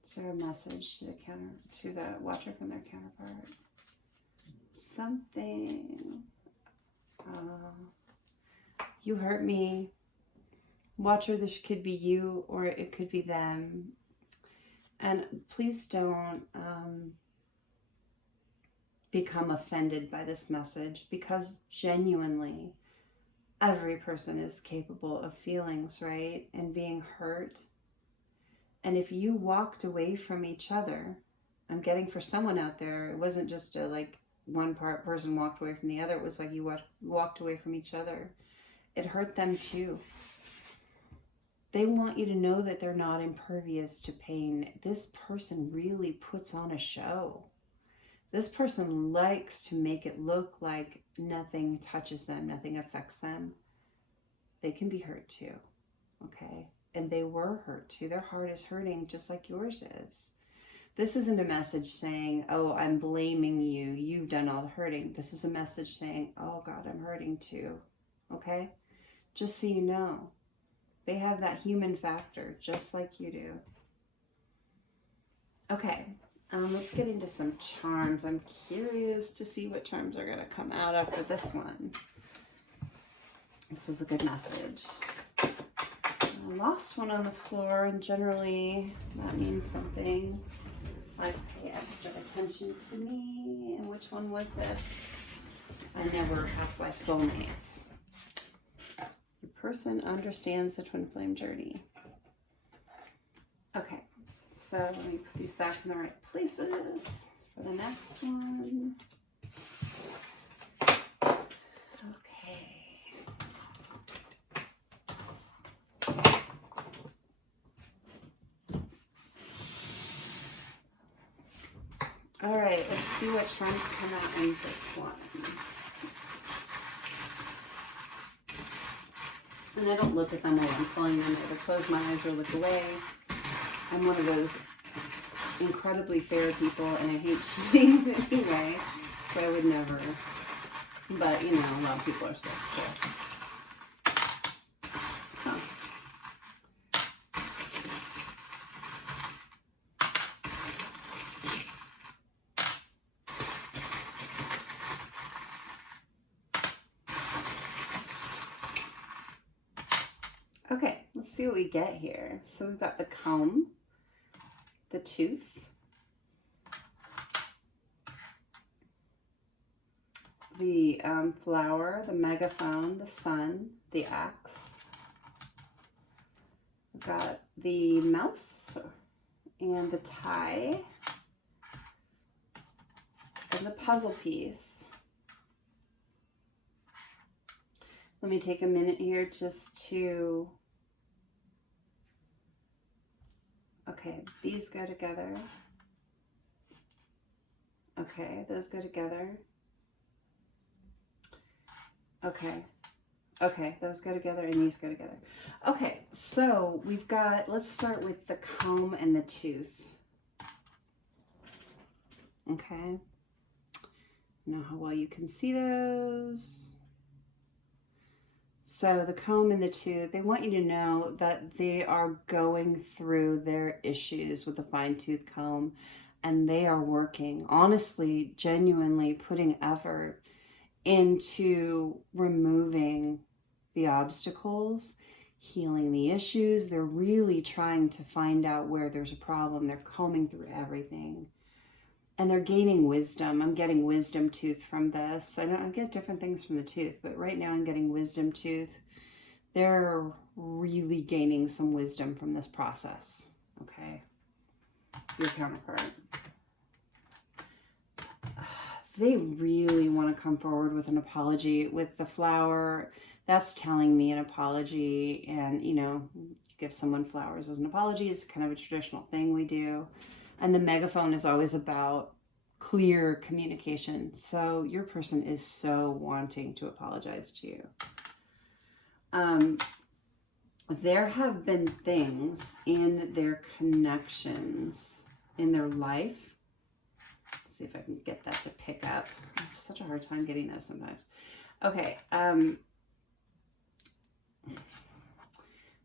Is there a message to the watcher from their counterpart? Something. You hurt me. Watcher, this could be you or it could be them. And please don't become offended by this message, because genuinely every person is capable of feelings, right? And being hurt. And if you walked away from each other, I'm getting for someone out there, it wasn't just a like one person walked away from the other. It was like you walked away from each other. It hurt them too. They want you to know that they're not impervious to pain. This person really puts on a show. This person likes to make it look like nothing touches them, nothing affects them. They can be hurt too, okay? And they were hurt too. Their heart is hurting just like yours is. This isn't a message saying, oh, I'm blaming you. You've done all the hurting. This is a message saying, oh God, I'm hurting too, okay? Just so you know. They have that human factor, just like you do. Okay, let's get into some charms. I'm curious to see what charms are going to come out after this one. This was a good message. I lost one on the floor, and generally that means something. Like, pay extra attention to me. And which one was this? I never past life soulmates. Person understands the twin flame journey. Okay, so let me put these back in the right places for the next one. Okay. All right, let's see what charms come out in this one. And I don't look at them while I'm pulling them. I either close my eyes or look away. I'm one of those incredibly fair people, and I hate cheating anyway, so I would never. But, you know, a lot of people are so cool. Huh. Okay, let's see what we get here. So we've got the comb, the tooth, the flower, the megaphone, the sun, the axe. We've got the mouse and the tie and the puzzle piece. Let me take a minute here just to, okay, these go together. Okay, those go together. Okay, those go together and these go together. Okay, so we've got, let's start with the comb and the tooth. Okay, know how well you can see those. So the comb and the tooth, they want you to know that they are going through their issues with the fine-tooth comb, and they are working, honestly, genuinely putting effort into removing the obstacles, healing the issues. They're really trying to find out where there's a problem. They're combing through everything. And they're gaining wisdom. I'm getting wisdom tooth from this. I get different things from the tooth, but right now I'm getting wisdom tooth. They're really gaining some wisdom from this process. Okay. Your counterpart. They really want to come forward with an apology. With the flower, that's telling me an apology. And, you know, you give someone flowers as an apology. It's kind of a traditional thing we do. And the megaphone is always about clear communication. So your person is so wanting to apologize to you. There have been things in their connections in their life. Let's see if I can get that to pick up. I have such a hard time getting those sometimes. Okay.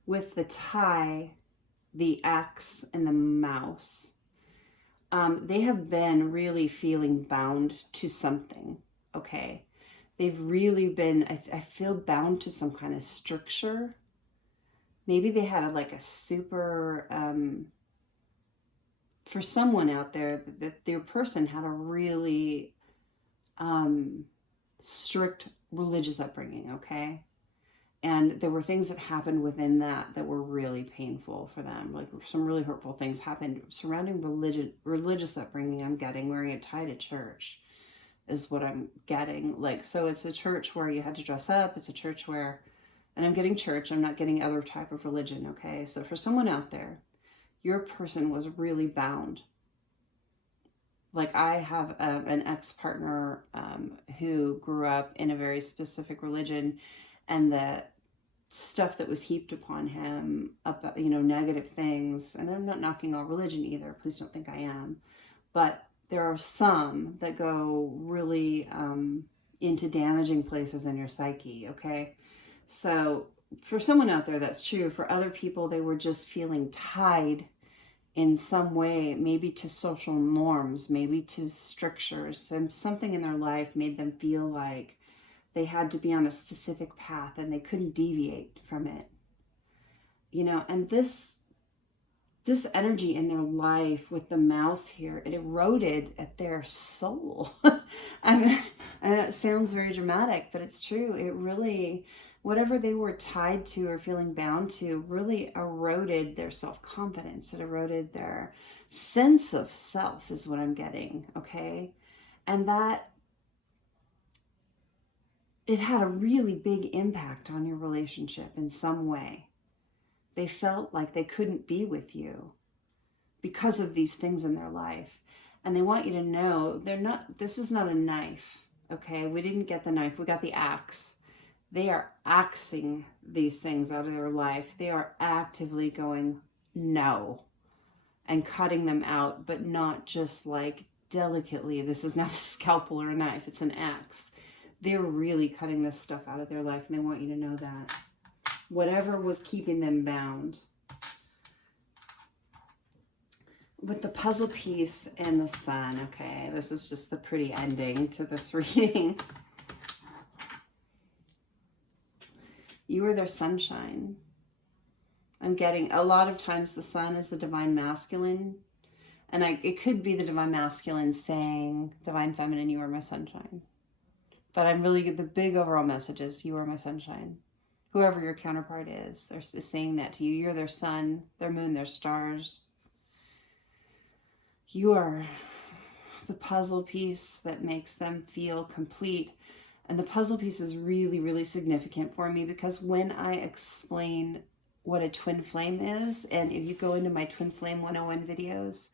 With the tie, the axe, and the mouse, they have been really feeling bound to something. Okay. They've really been, I feel, bound to some kind of structure. Maybe they had like a super, for someone out there, that their person had a really strict religious upbringing, okay? And there were things that happened within that were really painful for them. Like some really hurtful things happened surrounding religious upbringing. I'm getting wearing a tie to church is what I'm getting. Like, so it's a church where you had to dress up. It's a church where, and I'm getting church. I'm not getting other type of religion, okay? So for someone out there, your person was really bound. Like I have an ex-partner who grew up in a very specific religion, and the stuff that was heaped upon him, negative things, and I'm not knocking all religion either, please don't think I am, but there are some that go really into damaging places in your psyche, okay? So for someone out there, that's true. For other people, they were just feeling tied in some way, maybe to social norms, maybe to strictures, and something in their life made them feel like they had to be on a specific path and they couldn't deviate from it. And this energy in their life with the mouse here, it eroded at their soul. I mean, it sounds very dramatic, but it's true. It really, whatever they were tied to or feeling bound to, really eroded their self-confidence. It eroded their sense of self is what I'm getting, okay? And that it had a really big impact on your relationship in some way. They felt like they couldn't be with you because of these things in their life. And they want you to know this is not a knife, okay? We didn't get the knife, we got the axe. They are axing these things out of their life. They are actively going no and cutting them out, but not just like delicately. This is not a scalpel or a knife, it's an axe. They're really cutting this stuff out of their life, and they want you to know that. Whatever was keeping them bound. With the puzzle piece and the sun, okay, this is just the pretty ending to this reading. You are their sunshine. I'm getting a lot of times the sun is the divine masculine, and it could be the divine masculine saying, divine feminine, you are my sunshine. But I'm really, the big overall message is, you are my sunshine. Whoever your counterpart is saying that to you. You're their sun, their moon, their stars. You are the puzzle piece that makes them feel complete. And the puzzle piece is really, really significant for me, because when I explain what a twin flame is, and if you go into my Twin Flame 101 videos,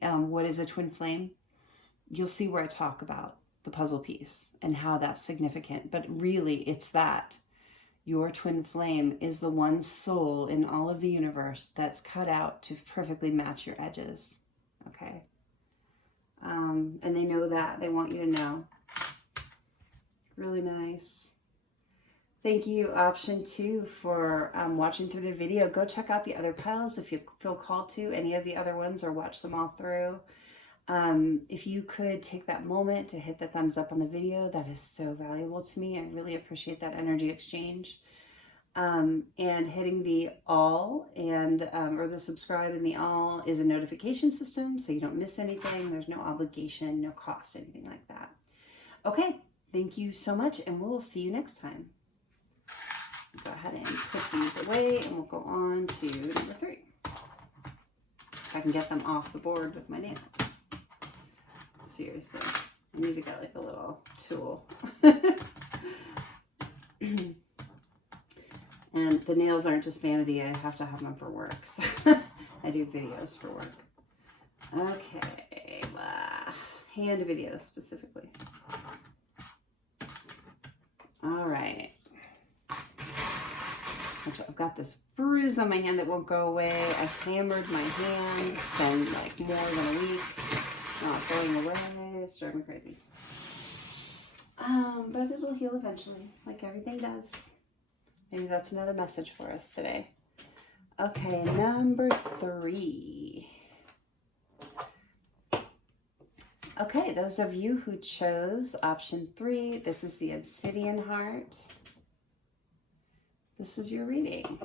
what is a twin flame, you'll see where I talk about the puzzle piece and how that's significant. But really, it's that. Your twin flame is the one soul in all of the universe that's cut out to perfectly match your edges. Okay? And they know that. They want you to know. Really nice. Thank you, option 2, for watching through the video. Go check out the other piles if you feel called to any of the other ones, or watch them all through. If you could take that moment to hit the thumbs up on the video, that is so valuable to me. I really appreciate that energy exchange. And hitting the all and or the subscribe and the all is a notification system, so you don't miss anything. There's no obligation, no cost, anything like that. Okay, thank you so much, and we'll see you next time. Go ahead and put these away, and we'll go on to number 3. If I can get them off the board with my nails. Seriously, I need to get like a little tool. And the nails aren't just vanity, I have to have them for work. So I do videos for work. Okay, hand videos specifically. All right. which I've got this bruise on my hand that won't go away. I've hammered my hand. It's been like more than a week. Not going away. It's driving me crazy. But it'll heal eventually, like everything does. Maybe that's another message for us today. Okay, number 3. Okay, those of you who chose option 3, this is the Obsidian heart. This is your reading.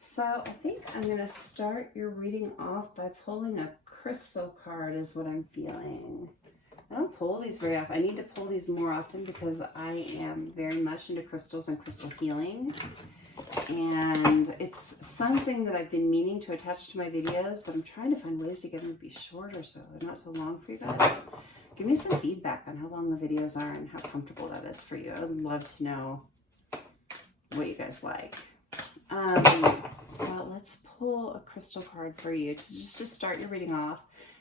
So I think I'm going to start your reading off by pulling a crystal card is what I'm feeling. I don't pull these very often. I need to pull these more often because I am very much into crystals and crystal healing. And it's something that I've been meaning to attach to my videos, but I'm trying to find ways to get them to be shorter so they're not so long for you guys. Give me some feedback on how long the videos are and how comfortable that is for you. I would love to know what you guys like. Well, let's pull a crystal card for you just to start your reading off,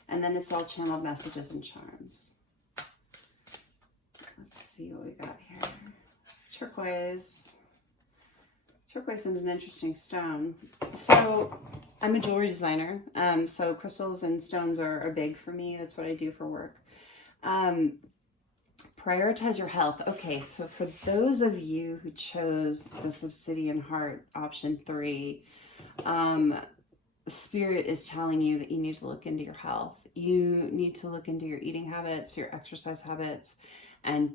and then it's all channeled messages and charms. Let's see what we got here. Turquoise. Turquoise is an interesting stone. So I'm a jewelry designer, so crystals and stones are big for me. That's what I do for work. Prioritize your health. Okay, so for those of you who chose this Obsidian heart option 3, Spirit is telling you that you need to look into your health. You need to look into your eating habits, your exercise habits, and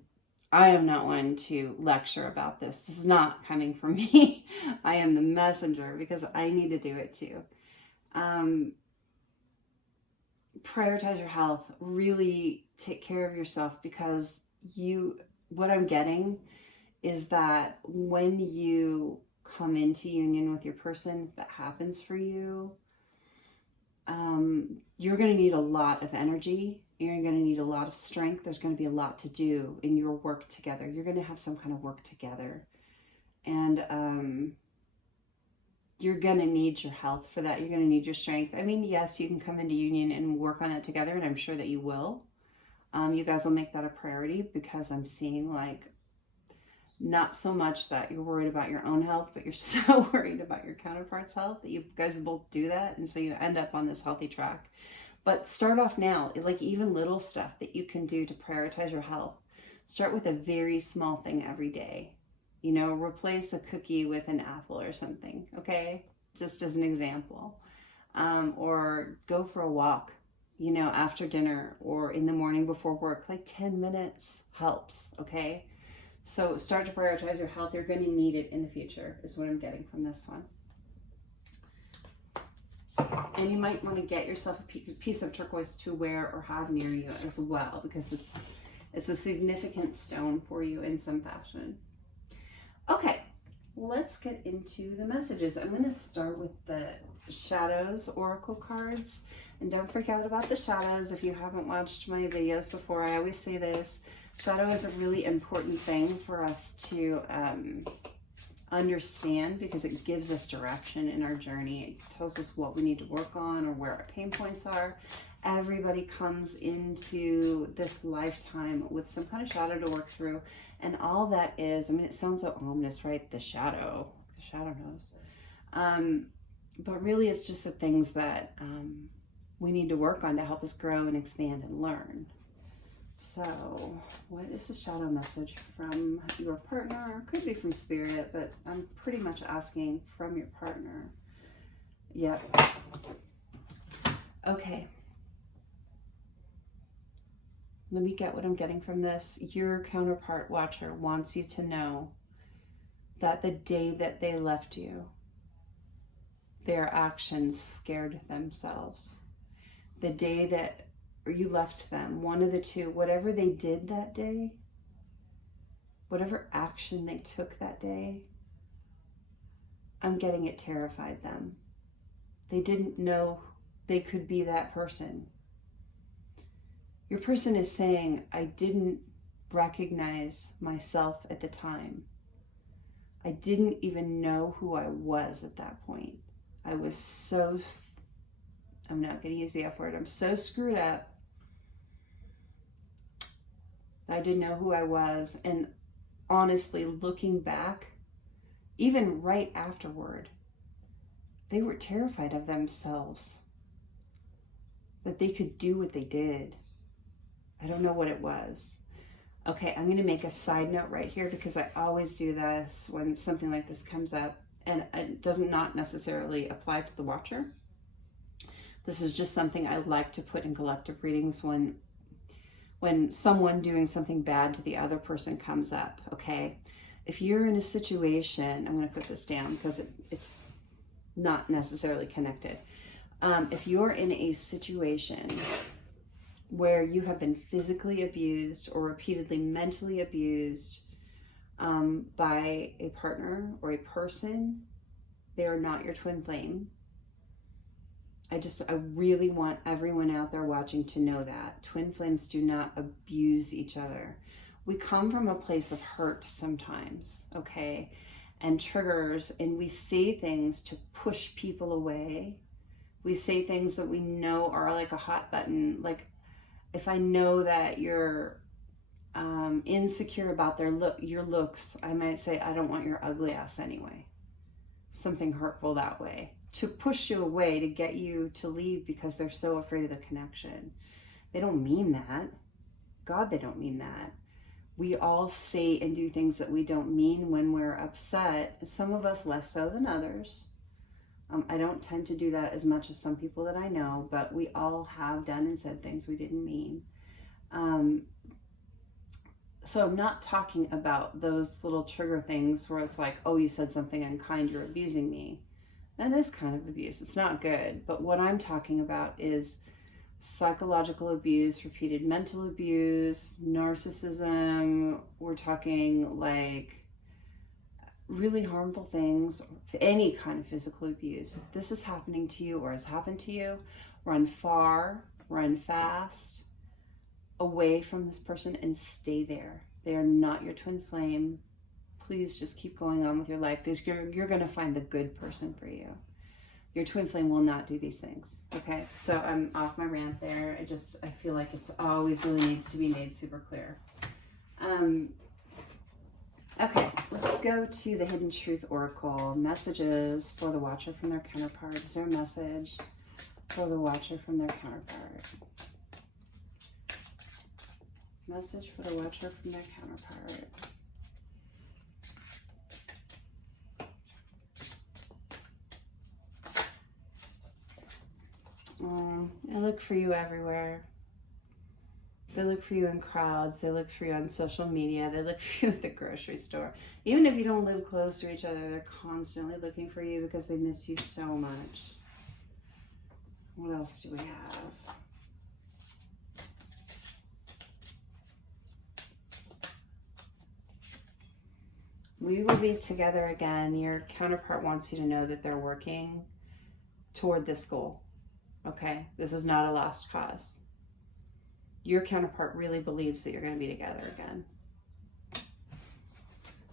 I am not one to lecture about this. This is not coming from me. I am the messenger because I need to do it too. Prioritize your health. Really take care of yourself, because what I'm getting is that when you come into union with your person, that happens for you, you're going to need a lot of energy. You're going to need a lot of strength. There's going to be a lot to do in your work together. You're going to have some kind of work together. And you're going to need your health for that. You're going to need your strength. I mean, yes, you can come into union and work on that together, and I'm sure that you will. You guys will make that a priority, because I'm seeing like not so much that you're worried about your own health, but you're so worried about your counterparts' health that you guys both do that. And so you end up on this healthy track. But start off now, like even little stuff that you can do to prioritize your health. Start with a very small thing every day. You know, replace a cookie with an apple or something, okay? Just as an example. Or go for a walk, you know, after dinner or in the morning before work. Like 10 minutes helps, okay? So start to prioritize your health. You're going to need it in the future, is what I'm getting from this one. And you might want to get yourself a piece of turquoise to wear or have near you as well, because it's a significant stone for you in some fashion. Okay, let's get into the messages. I'm going to start with the Shadows Oracle cards. And don't freak out about the shadows. If you haven't watched my videos before, I always say this. Shadow is a really important thing for us to understand, because it gives us direction in our journey. It tells us what we need to work on or where our pain points are. Everybody comes into this lifetime with some kind of shadow to work through. And all that is, I mean, it sounds so ominous, right? The shadow knows. But really it's just the things that we need to work on to help us grow and expand and learn. So what is the shadow message from your partner? Could be from Spirit, but I'm pretty much asking from your partner. Yep. Okay. Let me get what I'm getting from this. Your counterpart watcher wants you to know that the day that they left you, their actions scared themselves. The day that you left them, one of the two, whatever they did that day, whatever action they took that day, I'm getting it terrified them. They didn't know they could be that person. Your person is saying, I didn't recognize myself at the time. I didn't even know who I was at that point. I was so, I'm not going to use the F word, I'm so screwed up. I didn't know who I was. And honestly, looking back, even right afterward, they were terrified of themselves, that they could do what they did. I don't know what it was. Okay, I'm going to make a side note right here because I always do this when something like this comes up, and it does not necessarily apply to the watcher. This is just something I like to put in collective readings when someone doing something bad to the other person comes up, okay? If you're in a situation, I'm going to put this down because it's not necessarily connected. If you're in a situation where you have been physically abused or repeatedly mentally abused by a partner or a person, they are not your twin flame. I really want everyone out there watching to know that. Twin flames do not abuse each other. We come from a place of hurt sometimes, okay? And triggers, and we say things to push people away. We say things that we know are like a hot button. Like, if I know that you're insecure about your looks, I might say, I don't want your ugly ass anyway. Something hurtful that way. To push you away, to get you to leave because they're so afraid of the connection. They don't mean that. God, they don't mean that. We all say and do things that we don't mean when we're upset. Some of us less so than others. I don't tend to do that as much as some people that I know, but we all have done and said things we didn't mean. So I'm not talking about those little trigger things where it's like, oh, you said something unkind, you're abusing me. That is kind of abuse. It's not good. But what I'm talking about is psychological abuse, repeated mental abuse, narcissism. We're talking like really harmful things, any kind of physical abuse. If this is happening to you or has happened to you, run far, run fast, away from this person and stay there. They are not your twin flame. Please just keep going on with your life because you're going to find the good person for you. Your twin flame will not do these things. Okay, so I'm off my rant there. I feel like it's always really needs to be made super clear. Okay, let's go to the Hidden Truth Oracle. Messages for the Watcher from their counterpart. Is there a message for the Watcher from their counterpart? Message for the Watcher from their counterpart. I look for you everywhere. They look for you in crowds. They look for you on social media. They look for you at the grocery store. Even if you don't live close to each other, they're constantly looking for you because they miss you so much. What else do we have? We will be together again. Your counterpart wants you to know that they're working toward this goal. Okay? This is not a lost cause. Your counterpart really believes that you're going to be together again.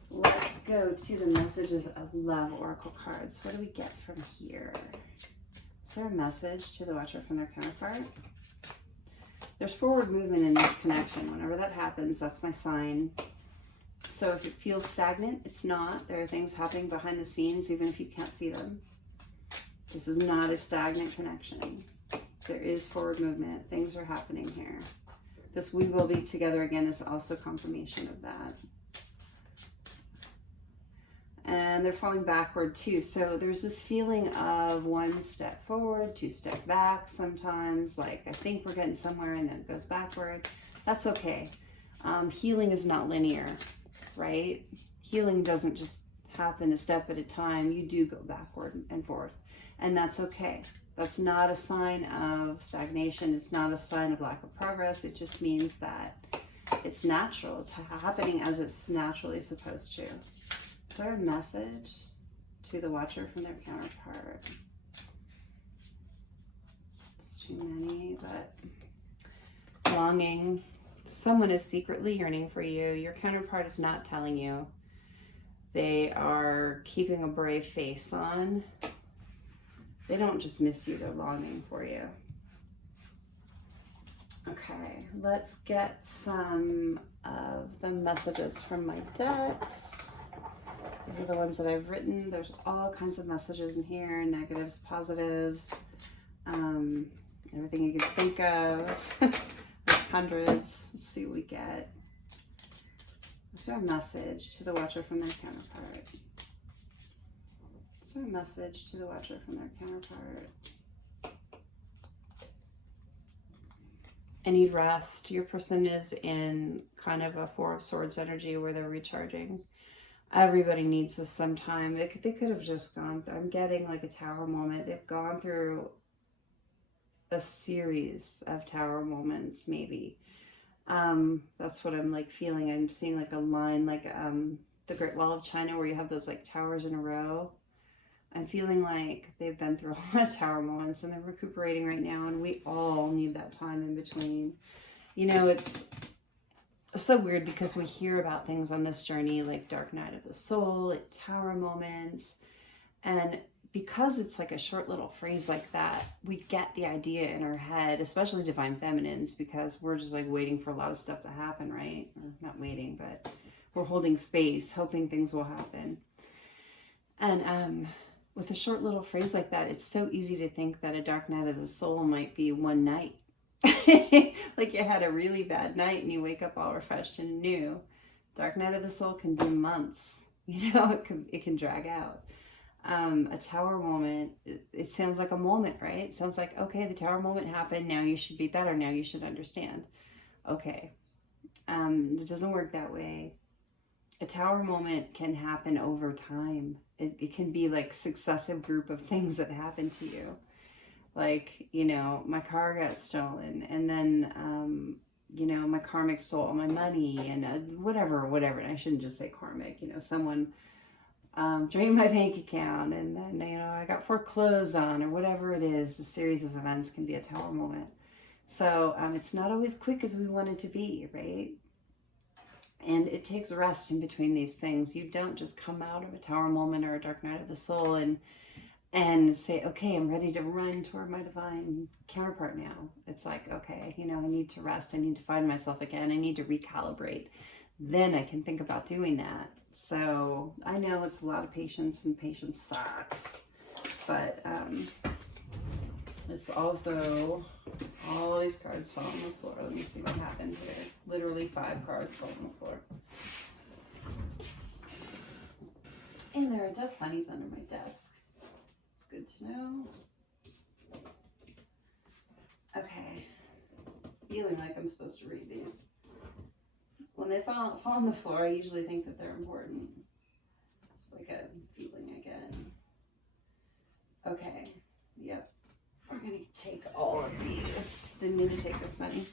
Let's go to the messages of love oracle cards. What do we get from here? Is there a message to the Watcher from their counterpart? There's forward movement in this connection. Whenever that happens, that's my sign. So if it feels stagnant, it's not. There are things happening behind the scenes, even if you can't see them. This is not a stagnant connection. There is forward movement. Things are happening here. This we will be together again is also confirmation of that. And they're falling backward too. So there's this feeling of one step forward, two step back sometimes. Like, I think we're getting somewhere and then it goes backward. That's okay. Healing is not linear, right? Healing doesn't just happen a step at a time. You do go backward and forth. And that's okay. That's not a sign of stagnation. It's not a sign of lack of progress. It just means that it's natural. It's happening as it's naturally supposed to. Is there a message to the Watcher from their counterpart? It's too many, but longing. Someone is secretly yearning for you. Your counterpart is not telling you. They are keeping a brave face on. They don't just miss you, they're longing for you. Okay, let's get some of the messages from my decks. These are the ones that I've written. There's all kinds of messages in here, negatives, positives, everything you can think of. There's hundreds. Let's see what we get. What's our message to the watcher from their counterpart? What's our message to the watcher from their counterpart? I need rest. Your person is in kind of a Four of Swords energy where they're recharging. Everybody needs this sometime. They could have just gone through, I'm getting like a tower moment. They've gone through a series of tower moments, maybe. That's what I'm like feeling. I'm seeing like a line, like the Great Wall of China, where you have those like towers in a row. I'm feeling like they've been through a lot of tower moments and they're recuperating right now, and we all need that time in between. You know, it's so weird because we hear about things on this journey like Dark Night of the Soul, like tower moments, and because it's like a short little phrase like that, we get the idea in our head, especially Divine Feminines, because we're just like waiting for a lot of stuff to happen, right? Or not waiting, but we're holding space, hoping things will happen. And with a short little phrase like that, it's so easy to think that a dark night of the soul might be one night. Like you had a really bad night and you wake up all refreshed and new. Dark night of the soul can be months. You know, it can drag out. A tower moment, it sounds like a moment, right? It sounds like, okay, the tower moment happened. Now you should be better. Now you should understand. Okay. It doesn't work that way. A tower moment can happen over time. It can be like successive group of things that happen to you. Like, you know, my car got stolen, and then, you know, my karmic stole all my money, and whatever. And I shouldn't just say karmic, you know, someone drained my bank account, and then, you know, I got foreclosed on, or whatever it is. The series of events can be a tower moment. So it's not always quick as we want it to be, right? And it takes rest in between these things. You don't just come out of a tower moment or a dark night of the soul and say, okay, I'm ready to run toward my divine counterpart now. It's like, okay, you know, I need to rest. I need to find myself again. I need to recalibrate. Then I can think about doing that. So I know it's a lot of patience, and patience sucks. But it's also all these cards fall on the floor. Let me see what happened here. Literally 5 cards fall on the floor. And there are dust bunnies under my desk. It's good to know. Okay. Feeling like I'm supposed to read these. When they fall on the floor, I usually think that they're important. It's like a feeling I get. Okay. Yep. We're going to take all of these. Didn't need to take this many.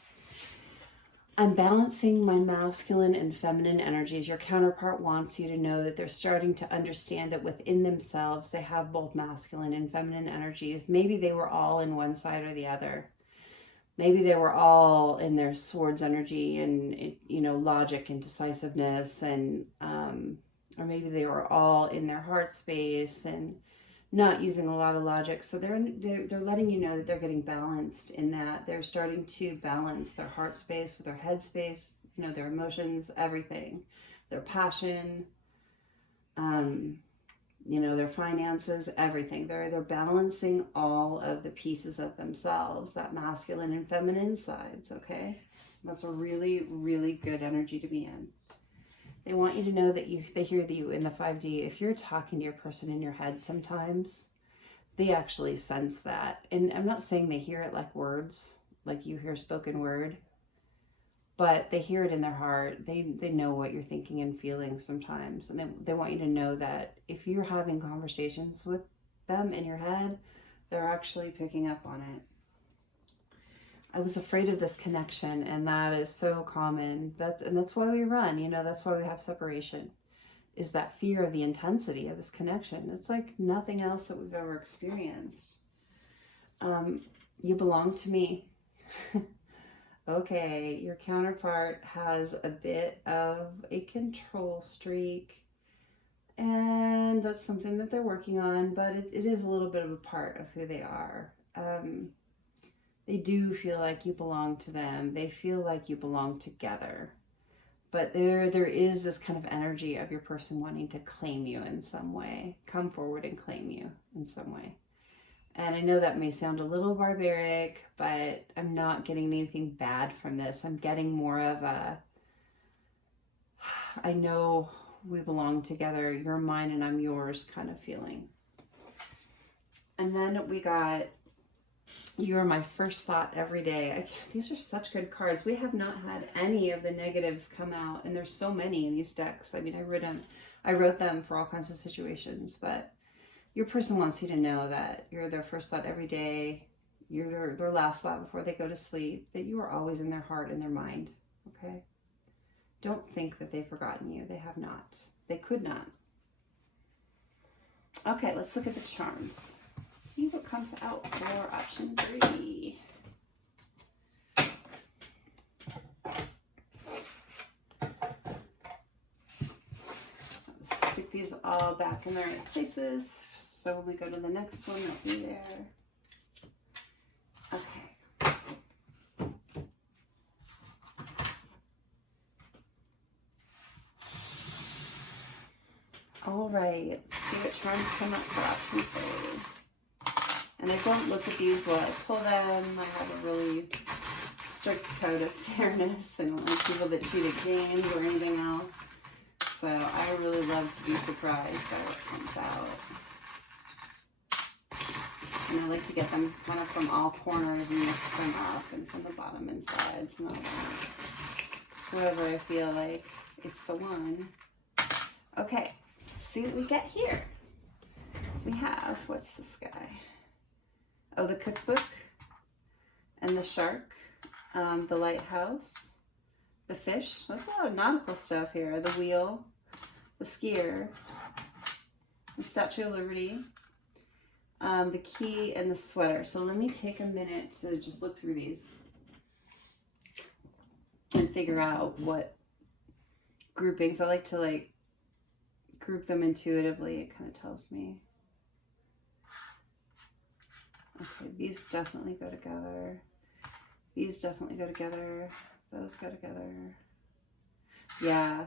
I'm balancing my masculine and feminine energies. Your counterpart wants you to know that they're starting to understand that within themselves, they have both masculine and feminine energies. Maybe they were all in one side or the other. Maybe they were all in their swords energy and, you know, logic and decisiveness, and or maybe they were all in their heart space and not using a lot of logic. So they're letting you know that they're getting balanced in that. They're starting to balance their heart space with their head space, you know, their emotions, everything, their passion, you know, their finances, everything. They're balancing all of the pieces of themselves, that masculine and feminine sides, okay? That's a really, really good energy to be in. They want you to know that they hear you in the 5D. If you're talking to your person in your head sometimes, they actually sense that. And I'm not saying they hear it like words, like you hear spoken word, but they hear it in their heart. They know what you're thinking and feeling sometimes. And they want you to know that if you're having conversations with them in your head, they're actually picking up on it. I was afraid of this connection, and that is so common. That's why we run, you know, that's why we have separation, is that fear of the intensity of this connection. It's like nothing else that we've ever experienced. You belong to me. Okay, your counterpart has a bit of a control streak, and that's something that they're working on, but it is a little bit of a part of who they are. They do feel like you belong to them. They feel like you belong together. But there is this kind of energy of your person wanting to claim you in some way, come forward and claim you in some way. And I know that may sound a little barbaric, but I'm not getting anything bad from this. I'm getting more of a, I know we belong together, you're mine and I'm yours kind of feeling. And then we got, you are my first thought every day. These are such good cards. We have not had any of the negatives come out, and there's so many in these decks. I mean, I wrote them for all kinds of situations, but your person wants you to know that you're their first thought every day. You're their last thought before they go to sleep, that you are always in their heart and their mind, okay? Don't think that they've forgotten you. They have not. They could not. Okay, let's look at the charms. See what comes out for option 3. Stick these all back in the right places, so when we go to the next one, they'll be there. Okay. All right, let's see what charms come up for option 3. And I don't look at these while I pull them. I have a really strict code of fairness. I don't like people that cheat at games or anything else. So I really love to be surprised by what comes out. And I like to get them kind of from all corners and mix them up, and from the bottom and sides and all that. Just wherever I feel like it's the one. Okay, let's see what we get here. We have, what's this guy? Oh, the cookbook and the shark, the lighthouse, the fish. There's a lot of nautical stuff here. The wheel, the skier, the Statue of Liberty, the key, and the sweater. So let me take a minute to just look through these and figure out what groupings. I like to group them intuitively. It kind of tells me. Okay, these definitely go together. These definitely go together. Those go together. Yeah.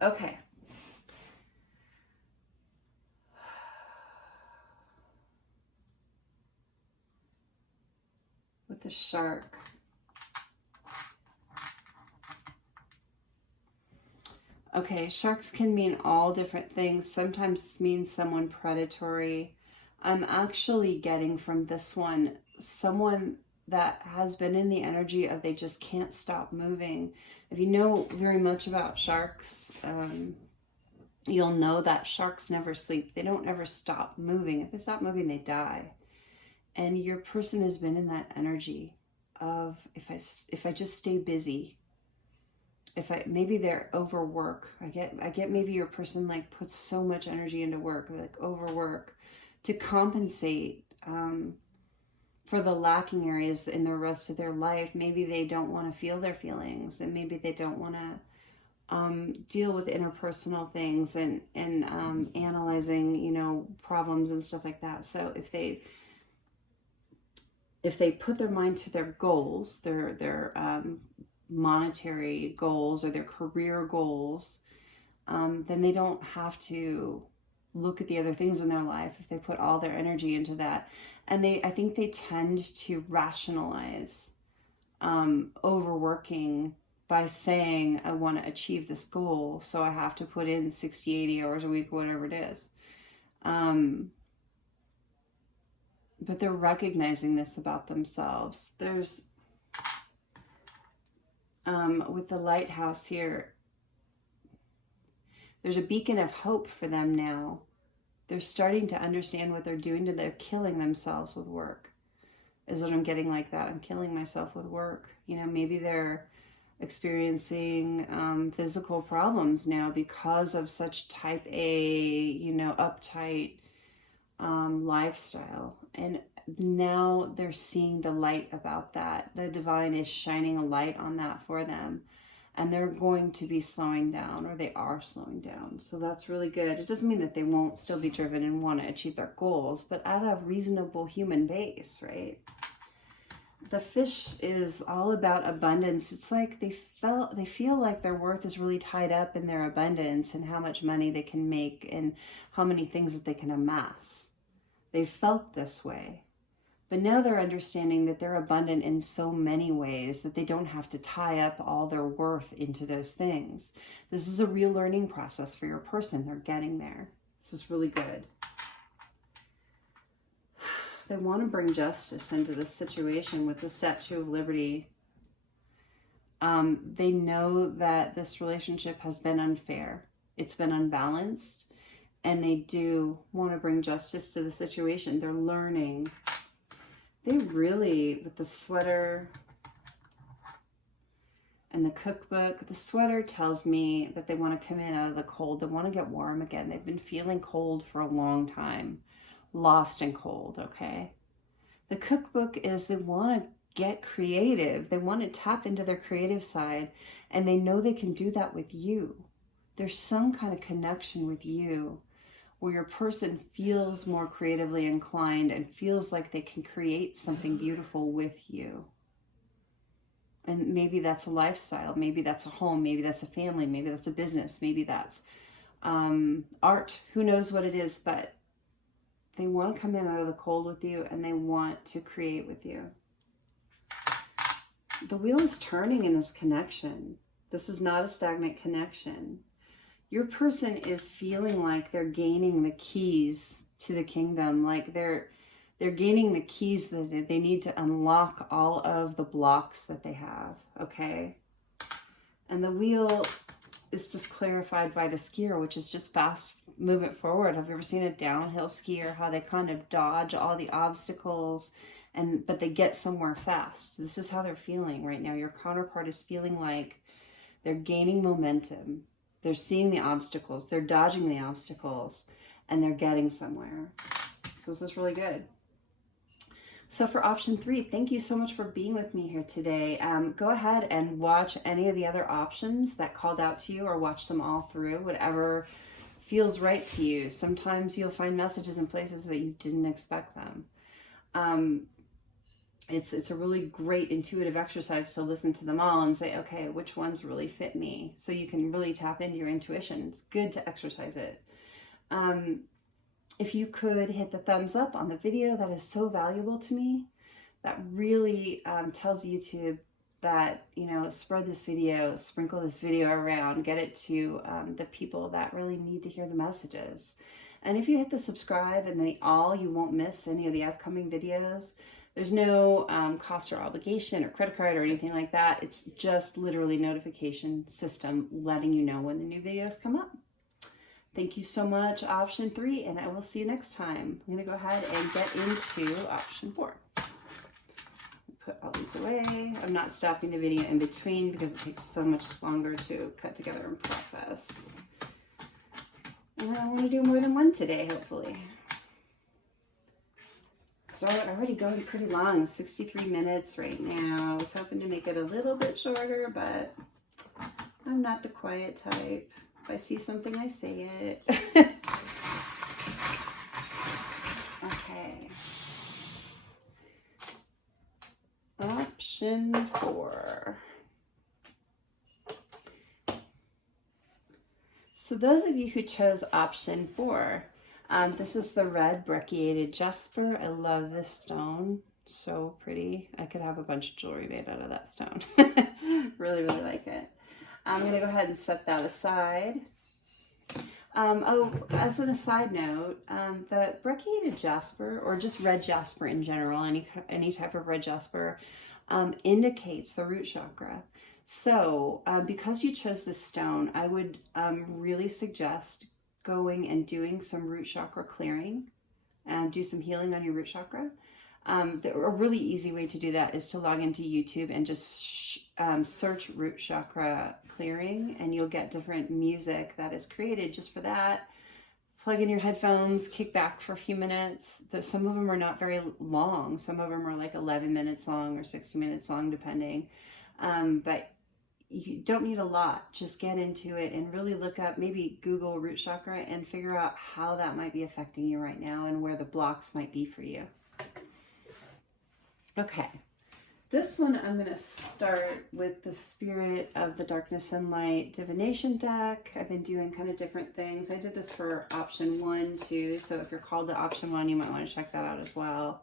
Okay. With the shark. Okay, sharks can mean all different things. Sometimes this means someone predatory. I'm actually getting from this one someone that has been in the energy of they just can't stop moving. If you know very much about sharks, you'll know that sharks never sleep. They don't ever stop moving. If they stop moving, they die. And your person has been in that energy of if I just stay busy, maybe they're overwork. I get maybe your person puts so much energy into work, overwork, to compensate for the lacking areas in the rest of their life. Maybe they don't want to feel their feelings, and maybe they don't want to deal with interpersonal things and analyzing, problems and stuff like that. So if they put their mind to their goals, their monetary goals or their career goals, then they don't have to look at the other things in their life if they put all their energy into that. And I think they tend to rationalize overworking by saying, I want to achieve this goal, so I have to put in 60, 80 hours a week, whatever it is. But they're recognizing this about themselves. There's, with the lighthouse here, there's a beacon of hope for them now. They're starting to understand what they're doing. They're killing themselves with work, is what I'm getting like that. I'm killing myself with work. Maybe they're experiencing physical problems now because of such type A, uptight lifestyle. And now they're seeing the light about that. The divine is shining a light on that for them. And they're going to be slowing down, or they are slowing down. So that's really good. It doesn't mean that they won't still be driven and want to achieve their goals, but at a reasonable human base, right? the fish is all about abundance. It's like they feel like their worth is really tied up in their abundance and how much money they can make and how many things that they can amass. They felt this way. But now they're understanding that they're abundant in so many ways that they don't have to tie up all their worth into those things. This is a real learning process for your person. They're getting there. This is really good. They want to bring justice into this situation with the Statue of Liberty. They know that this relationship has been unfair. It's been unbalanced. And they do want to bring justice to the situation. They're learning. They really, with the sweater and the cookbook, the sweater tells me that they want to come in out of the cold. They want to get warm again. They've been feeling cold for a long time. Lost and cold, okay? The cookbook is they want to get creative. They want to tap into their creative side, and they know they can do that with you. There's some kind of connection with you where your person feels more creatively inclined and feels like they can create something beautiful with you. And maybe that's a lifestyle, maybe that's a home, maybe that's a family, maybe that's a business, maybe that's art. Who knows what it is, but they want to come in out of the cold with you and they want to create with you. The wheel is turning in this connection. This is not a stagnant connection. Your person is feeling like they're gaining the keys to the kingdom, like they're gaining the keys that they need to unlock all of the blocks that they have, okay? And the wheel is just clarified by the skier, which is just fast movement forward. Have you ever seen a downhill skier, how they kind of dodge all the obstacles, but they get somewhere fast? This is how they're feeling right now. Your counterpart is feeling like they're gaining momentum. They're seeing the obstacles, they're dodging the obstacles, and they're getting somewhere. So this is really good. So for option 3, thank you so much for being with me here today. Go ahead and watch any of the other options that called out to you, or watch them all through, whatever feels right to you. Sometimes you'll find messages in places that you didn't expect them. It's a really great intuitive exercise to listen to them all and say, okay, which ones really fit me? So you can really tap into your intuition. It's good to exercise it. If you could hit the thumbs up on the video, that is so valuable to me. That really tells YouTube that, you know, spread this video, sprinkle this video around, get it to the people that really need to hear the messages. And if you hit the subscribe and the all, you won't miss any of the upcoming videos. There's no cost or obligation or credit card or anything like that. It's just literally notification system letting you know when the new videos come up. Thank you so much, option 3, and I will see you next time. I'm going to go ahead and get into option 4. Put all these away. I'm not stopping the video in between because it takes so much longer to cut together and process. And I want to do more than one today, hopefully. So I'm already going pretty long, 63 minutes right now. I was hoping to make it a little bit shorter, but I'm not the quiet type. If I see something, I say it. Okay. Option 4. So those of you who chose option 4, this is the red Brecciated Jasper. I love this stone. So pretty. I could have a bunch of jewelry made out of that stone. Really, really like it. I'm going to go ahead and set that aside. Oh, as an aside note, the Brecciated Jasper, or just red jasper in general, any type of red jasper, indicates the root chakra. So because you chose this stone, I would really suggest going and doing some root chakra clearing and do some healing on your root chakra. A really easy way to do that is to log into YouTube and just search root chakra clearing, and you'll get different music that is created just for that. Plug in your headphones, kick back for a few minutes. Some of them are not very long. Some of them are like 11 minutes long or 60 minutes long, depending. But you don't need a lot. Just get into it and really look up, maybe Google root chakra and figure out how that might be affecting you right now and where the blocks might be for you. Okay, This one I'm going to start with the Spirit of the Darkness and Light Divination deck. I've been doing kind of different things. I did this for option 1 too, so if you're called to option 1, you might want to check that out as well.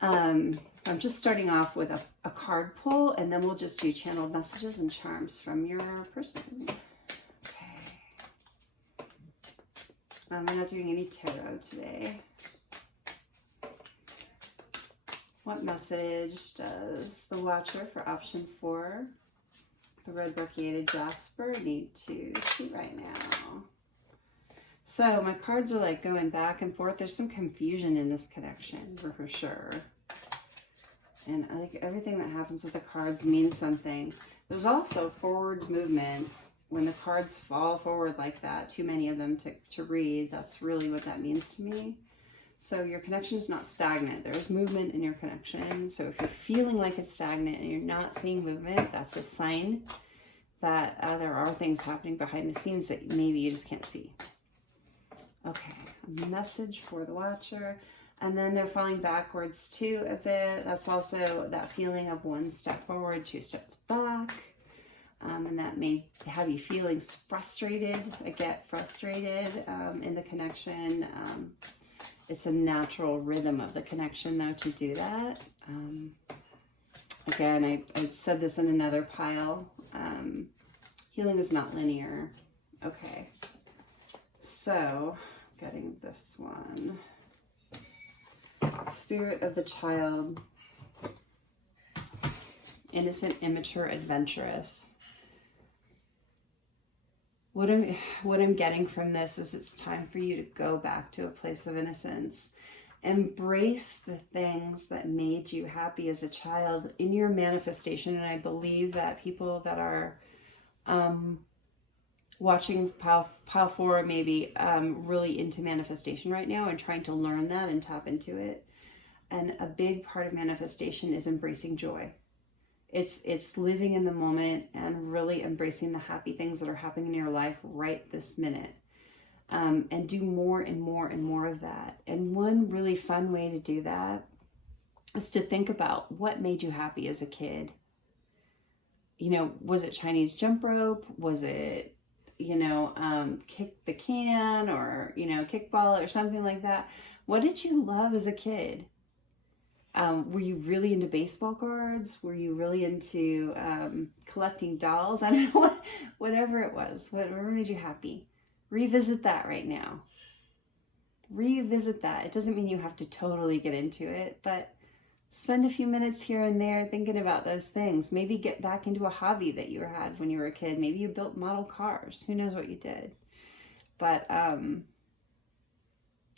I'm just starting off with a card pull, and then we'll just do channeled messages and charms from your person. Okay. I'm not doing any tarot today. What message does the Watcher for option 4, the red Brecciated Jasper, need to see right now? So my cards are like going back and forth. There's some confusion in this connection for sure. And I like everything that happens with the cards means something. There's also forward movement. When the cards fall forward like that, too many of them to read, that's really what that means to me. So your connection is not stagnant. There's movement in your connection. So if you're feeling like it's stagnant and you're not seeing movement, that's a sign that there are things happening behind the scenes that maybe you just can't see. Okay, a message for the Watcher. And then they're falling backwards too a bit. That's also that feeling of 1 step forward, 2 steps back. And that may have you feeling frustrated. I get frustrated in the connection. It's a natural rhythm of the connection, though, to do that. Again, I said this in another pile. Healing is not linear. Okay. So, getting this one. Spirit of the child. Innocent, immature, adventurous. What I'm getting from this is it's time for you to go back to a place of innocence. Embrace the things that made you happy as a child in your manifestation. And I believe that people that are watching Pile 4 maybe really into manifestation right now and trying to learn that and tap into it. And a big part of manifestation is embracing joy. It's living in the moment and really embracing the happy things that are happening in your life right this minute. And do more and more and more of that. And one really fun way to do that is to think about what made you happy as a kid. You know, was it Chinese jump rope? Was it, you know, kick the can or, you know, kickball or something like that? What did you love as a kid? Were you really into baseball cards? Were you really into collecting dolls? I don't know, whatever it was, whatever made you happy. Revisit that right now. Revisit that. It doesn't mean you have to totally get into it, but spend a few minutes here and there thinking about those things. Maybe get back into a hobby that you had when you were a kid. Maybe you built model cars. Who knows what you did? But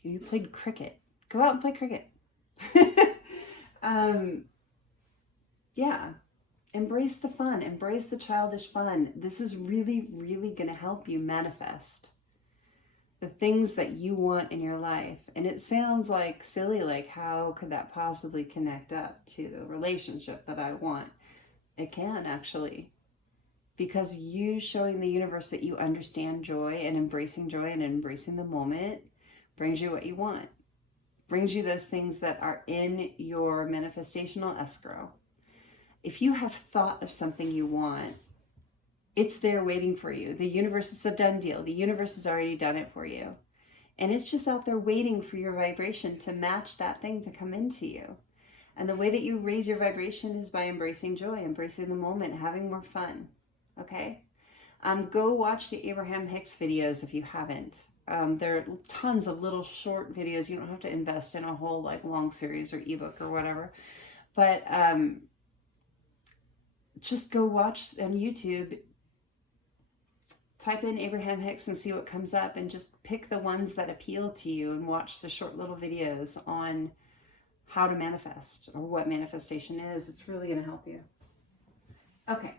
you played cricket. Go out and play cricket. Yeah, embrace the fun, embrace the childish fun. This is really, really going to help you manifest the things that you want in your life. And it sounds like silly, like how could that possibly connect up to the relationship that I want? It can actually, because you showing the universe that you understand joy and embracing the moment brings you what you want. Brings you those things that are in your manifestational escrow. If you have thought of something you want, it's there waiting for you. The universe is a done deal. The universe has already done it for you. And it's just out there waiting for your vibration to match that thing to come into you. And the way that you raise your vibration is by embracing joy, embracing the moment, having more fun. Okay? Go watch the Abraham Hicks videos if you haven't. There are tons of little short videos. You don't have to invest in a whole like long series or ebook or whatever. But just go watch on YouTube. Type in Abraham Hicks and see what comes up, and just pick the ones that appeal to you and watch the short little videos on how to manifest or what manifestation is. It's really going to help you. Okay.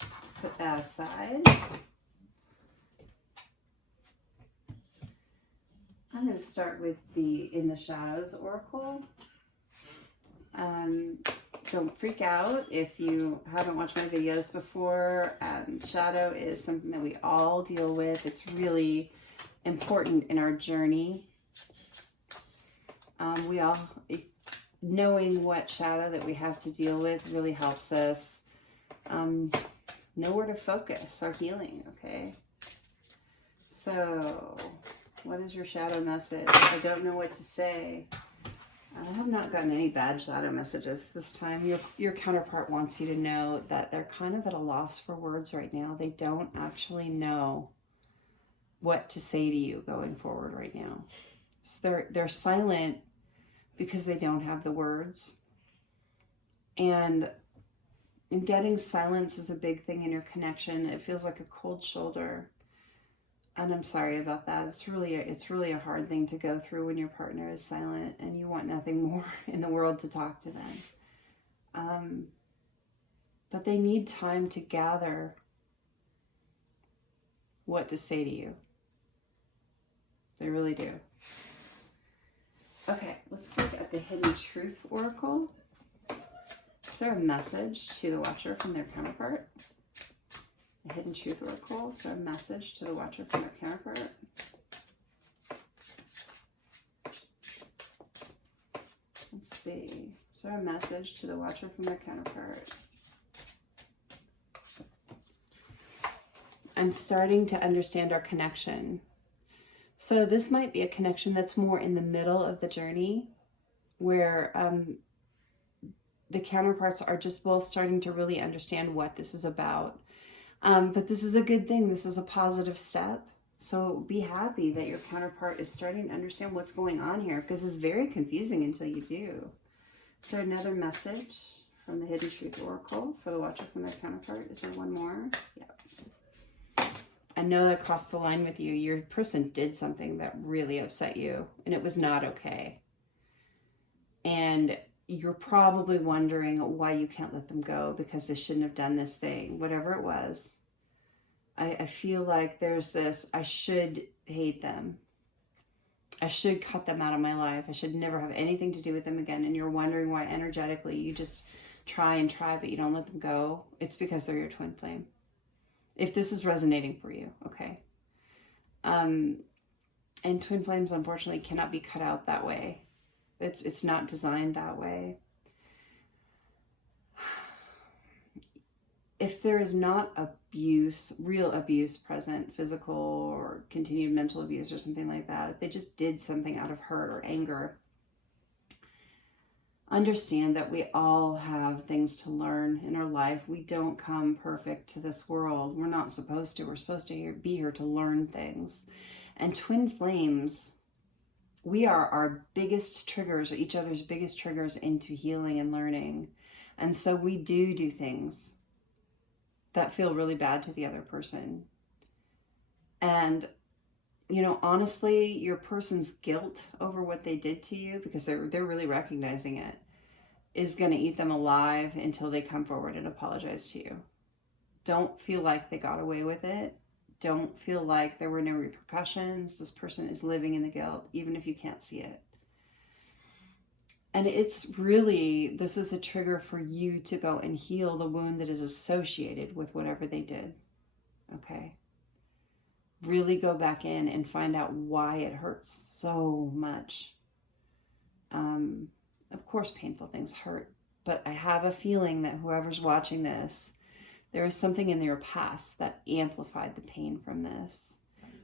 Let's put that aside. I'm going to start with the In the Shadows Oracle. Don't freak out if you haven't watched my videos before. Shadow is something that we all deal with. It's really important in our journey. knowing what shadow that we have to deal with really helps us know where to focus our healing, okay? So, what is your shadow message? I don't know what to say. I have not gotten any bad shadow messages this time. Your counterpart wants you to know that they're kind of at a loss for words right now. They don't actually know what to say to you going forward right now. So they're silent because they don't have the words. And getting silence is a big thing in your connection. It feels like a cold shoulder. And I'm sorry about that. It's really a hard thing to go through when your partner is silent and you want nothing more in the world to talk to them. But they need time to gather what to say to you. They really do. Okay, let's look at the Hidden Truth Oracle. Is there a message to the Watcher from their counterpart? The Hidden Truth Oracle. Is there a message to the Watcher from their counterpart? Let's see. Is there a message to the Watcher from their counterpart? I'm starting to understand our connection. So this might be a connection that's more in the middle of the journey, where the counterparts are just both starting to really understand what this is about. But this is a good thing. This is a positive step. So be happy that your counterpart is starting to understand what's going on here, because it's very confusing until you do. Is there another message from the Hidden Truth Oracle for the Watcher from their counterpart? Is there one more? Yep. I know that crossed the line with you. Your person did something that really upset you, and it was not okay. And you're probably wondering why you can't let them go, because they shouldn't have done this thing, whatever it was. I feel like there's this, I should hate them. I should cut them out of my life. I should never have anything to do with them again. And you're wondering why energetically you just try and try, but you don't let them go. It's because they're your twin flame. If this is resonating for you, okay. And twin flames, unfortunately, cannot be cut out that way. It's not designed that way. If there is not abuse, real abuse present, physical or continued mental abuse or something like that, if they just did something out of hurt or anger, understand that we all have things to learn in our life. We don't come perfect to this world. We're not supposed to. We're supposed to be here to learn things. And twin flames, we are our biggest triggers, or each other's biggest triggers into healing and learning. And so we do things that feel really bad to the other person. And, you know, honestly, your person's guilt over what they did to you, because they're really recognizing it, is going to eat them alive until they come forward and apologize to you. Don't feel like they got away with it. Don't feel like there were no repercussions. This person is living in the guilt, even if you can't see it. And it's really, this is a trigger for you to go and heal the wound that is associated with whatever they did. Okay? Really go back in and find out why it hurts so much. Of course, painful things hurt, but I have a feeling that whoever's watching this, there is something in their past that amplified the pain from this.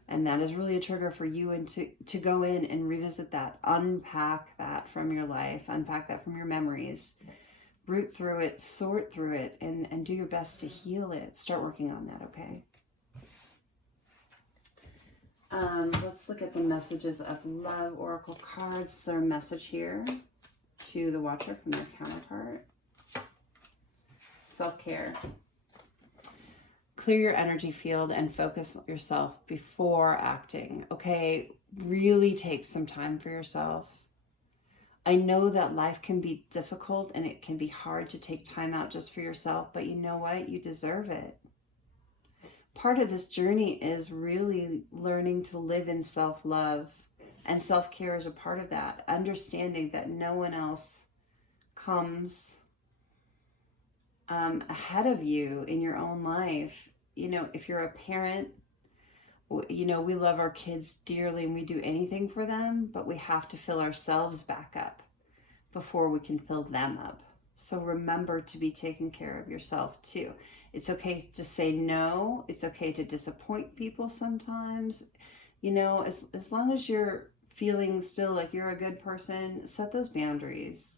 And that is really a trigger for you, and to go in and revisit that, unpack that from your life, unpack that from your memories, root through it, sort through it, and do your best to heal it. Start working on that, okay? Let's look at the messages of love oracle cards. Is there a message here to the Watcher from their counterpart? Self-care. Clear your energy field and focus yourself before acting, okay? Really take some time for yourself. I know that life can be difficult and it can be hard to take time out just for yourself, but you know what? You deserve it. Part of this journey is really learning to live in self-love, and self-care is a part of that. Understanding that no one else comes ahead of you in your own life. You know, if you're a parent, you know, we love our kids dearly and we do anything for them, but we have to fill ourselves back up before we can fill them up. So remember to be taking care of yourself too. It's okay to say no. It's okay to disappoint people sometimes. You know, as long as you're feeling still like you're a good person, set those boundaries.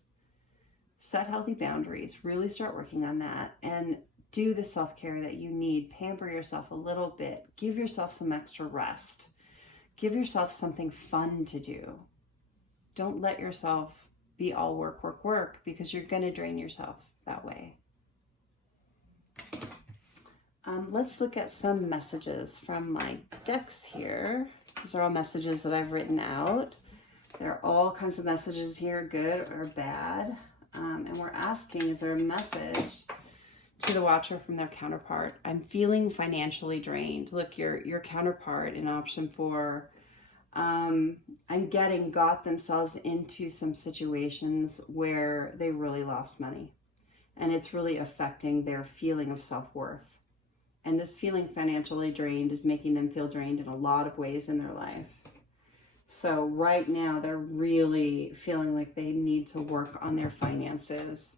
Set healthy boundaries. Really start working on that and do the self-care that you need. Pamper yourself a little bit. Give yourself some extra rest. Give yourself something fun to do. Don't let yourself be all work, work, work, because you're going to drain yourself that way. Let's look at some messages from my decks here. These are all messages that I've written out. There are all kinds of messages here, good or bad. And we're asking, is there a message to the watcher from their counterpart? I'm feeling financially drained. Look, your counterpart in option 4, I'm getting got themselves into some situations where they really lost money. And it's really affecting their feeling of self-worth. And this feeling financially drained is making them feel drained in a lot of ways in their life. So right now they're really feeling like they need to work on their finances.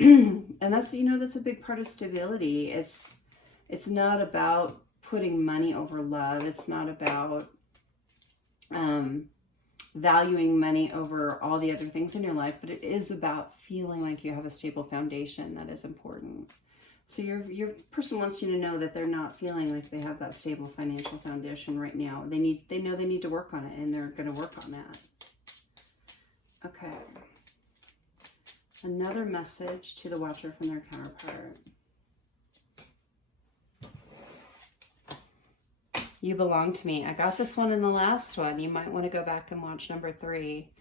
And that's, you know, that's a big part of stability. It's not about putting money over love. It's not about valuing money over all the other things in your life, but it is about feeling like you have a stable foundation that is important. So your person wants you to know that they're not feeling like they have that stable financial foundation right now. They know they need to work on it, and they're going to work on that. Okay. Another message to the watcher from their counterpart. You belong to me. I got this one in the last one. You might want to go back and watch number 3.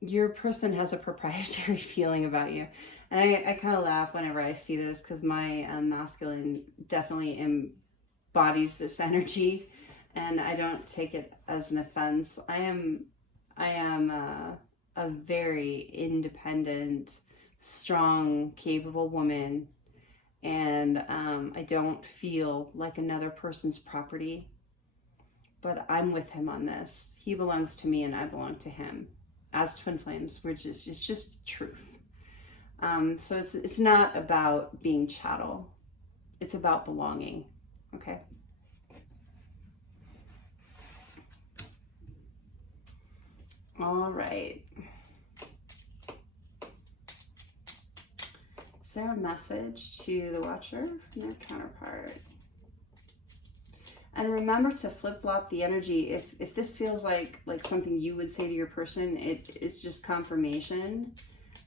Your person has a proprietary feeling about you. And I kind of laugh whenever I see this, because my masculine definitely embodies this energy, and I don't take it as an offense. I am a very independent, strong, capable woman, and I don't feel like another person's property, but I'm with him on this. He belongs to me and I belong to him as twin flames, which is it's just truth. So it's not about being chattel. It's about belonging. Okay. All right. Is there a message to the watcher from their counterpart? And remember to flip-flop the energy. If this feels like something you would say to your person, it is just confirmation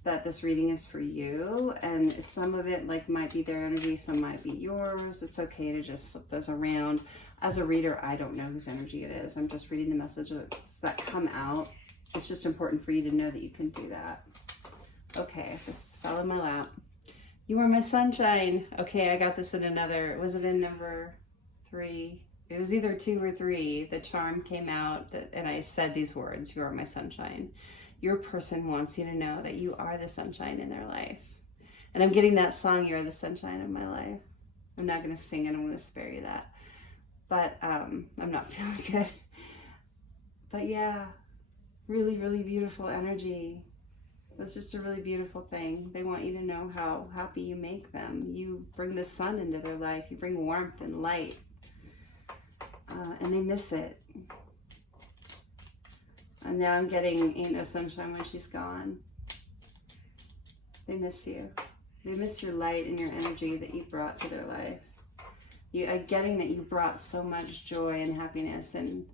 that this reading is for you. And some of it might be their energy, some might be yours. It's okay to just flip those around. As a reader, I don't know whose energy it is. I'm just reading the messages that come out. It's just important for you to know that you can do that. Okay, this fell in my lap. You are my sunshine. Okay, I got this in another, was it in number 3? It was either 2 or 3. The charm came out and I said these words, you are my sunshine. Your person wants you to know that you are the sunshine in their life. And I'm getting that song, You Are the Sunshine of My Life. I'm not going to sing it. I'm going to spare you that. But I'm not feeling good. But yeah, really, really beautiful energy. That's just a really beautiful thing. They want you to know how happy you make them. You bring the sun into their life. You bring warmth and light. And they miss it. And now I'm getting Ain't No Sunshine When She's Gone. They miss you. They miss your light and your energy that you brought to their life. I'm getting that you brought so much joy and happiness and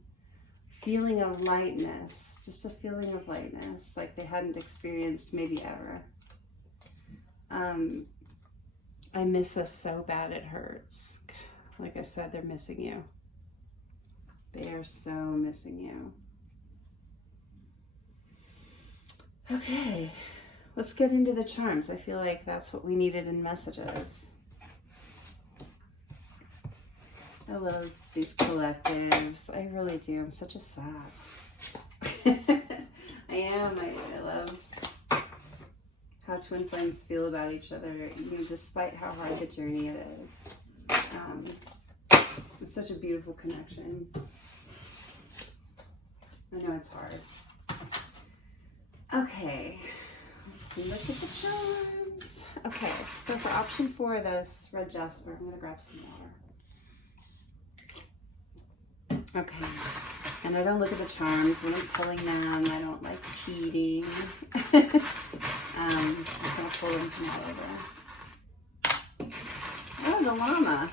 feeling of lightness. Just a feeling of lightness like they hadn't experienced maybe ever. I miss us so bad it hurts. Like I said, they're missing you. They are so missing you. Okay, let's get into the charms. I feel like that's what we needed in messages. I love these collectives. I really do. I'm such a sap. I am. I love how twin flames feel about each other, you know, despite how hard the journey it is. It's such a beautiful connection. I know it's hard. Okay, let's look at the charms. Okay, so for option 4 of this red jasper, I'm gonna grab some water. Okay, and I don't look at the charms when I'm pulling them. I don't like cheating. I'm gonna pull them from all over. Oh, the llama.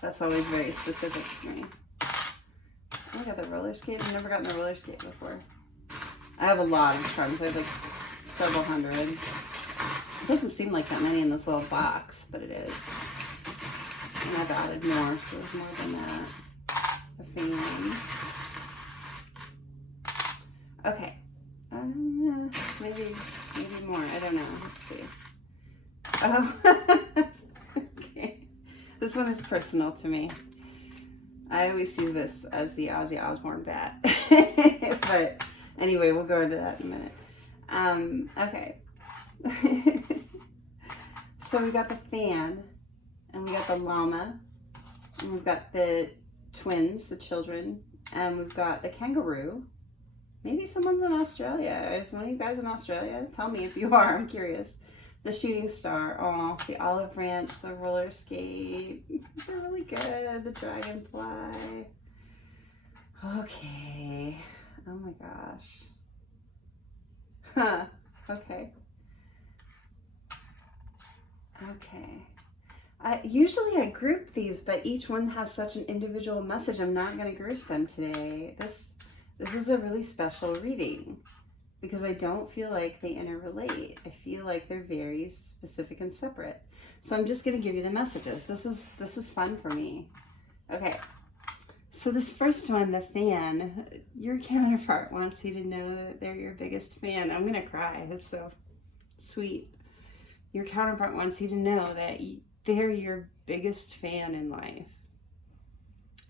That's always very specific to me. I got the roller skate. I've never gotten the roller skate before. I have a lot of charms. I have like several hundred. It doesn't seem like that many in this little box, but it is. And I've added more, so there's more than that. A fan. Okay. Maybe more. I don't know. Let's see. Oh. Okay. This one is personal to me. I always see this as the Ozzy Osbourne bat. But anyway, we'll go into that in a minute. Okay. So we got the fan, and we got the llama, and we've got the twins, the children, and we've got the kangaroo. Maybe someone's in Australia. Is one of you guys in Australia? Tell me if you are. I'm curious. The shooting star. Oh, the olive branch, the roller skate. They're really good. The dragonfly. Okay. Oh my gosh. Huh. Okay. Okay. Usually I group these, but each one has such an individual message. I'm not going to group them today. This is a really special reading because I don't feel like they interrelate. I feel like they're very specific and separate. So I'm just going to give you the messages. This is fun for me. Okay. So this first one, the fan, your counterpart wants you to know that they're your biggest fan. I'm going to cry. That's so sweet. Your counterpart wants you to know that they're your biggest fan in life.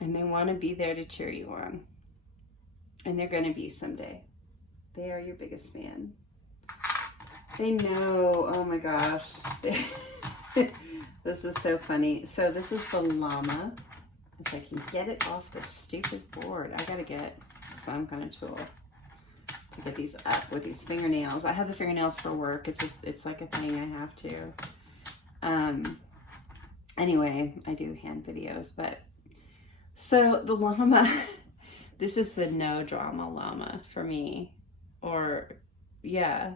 And they want to be there to cheer you on. And they're going to be someday. They are your biggest fan. They know, oh my gosh. This is so funny. So this is the llama. If I can get it off this stupid board, I gotta get some kind of tool to get these up with these fingernails. I have the fingernails for work. It's like a thing I have to. Anyway, I do hand videos, but so the llama, this is the no drama llama for me. Or yeah,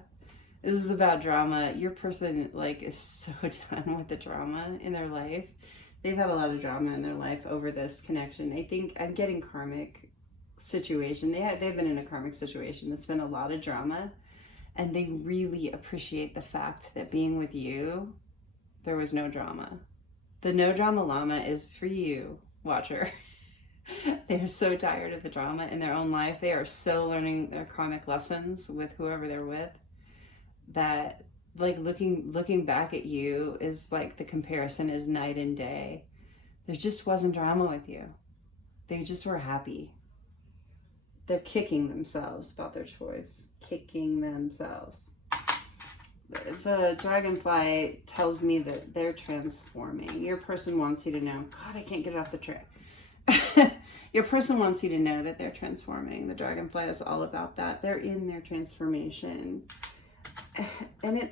this is about drama. Your person like is so done with the drama in their life. They've had a lot of drama in their life over this connection. I think I'm getting karmic situation. They've been in a karmic situation that's been a lot of drama, and they really appreciate the fact that being with you, there was no drama. The no drama llama is for you, watcher. They're so tired of the drama in their own life. They are so learning their karmic lessons with whoever they're with that like looking back at you is like the comparison is night and day. There just wasn't drama with you. They just were happy. They're kicking themselves about their choice. Kicking themselves. The dragonfly tells me that they're transforming. Your person wants you to know, God, I can't get it off the tray. Your person wants you to know that they're transforming. The dragonfly is all about that. They're in their transformation. And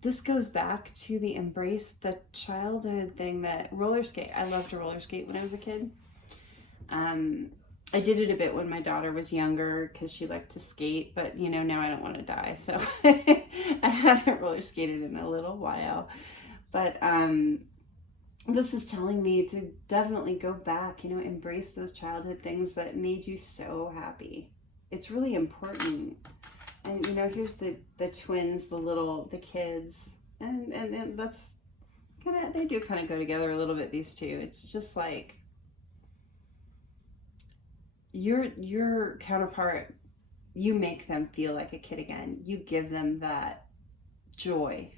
this goes back to the embrace the childhood thing, that roller skate. I loved to roller skate when I was a kid. I did it a bit when my daughter was younger because she liked to skate, but you know, now I don't want to die, so I haven't roller skated in a little while. But this is telling me to definitely go back, you know, embrace those childhood things that made you so happy. It's really important. And you know, here's the twins, the kids, and that's kind of, they do kind of go together a little bit, these two. It's just like your counterpart, you make them feel like a kid again. You give them that joy,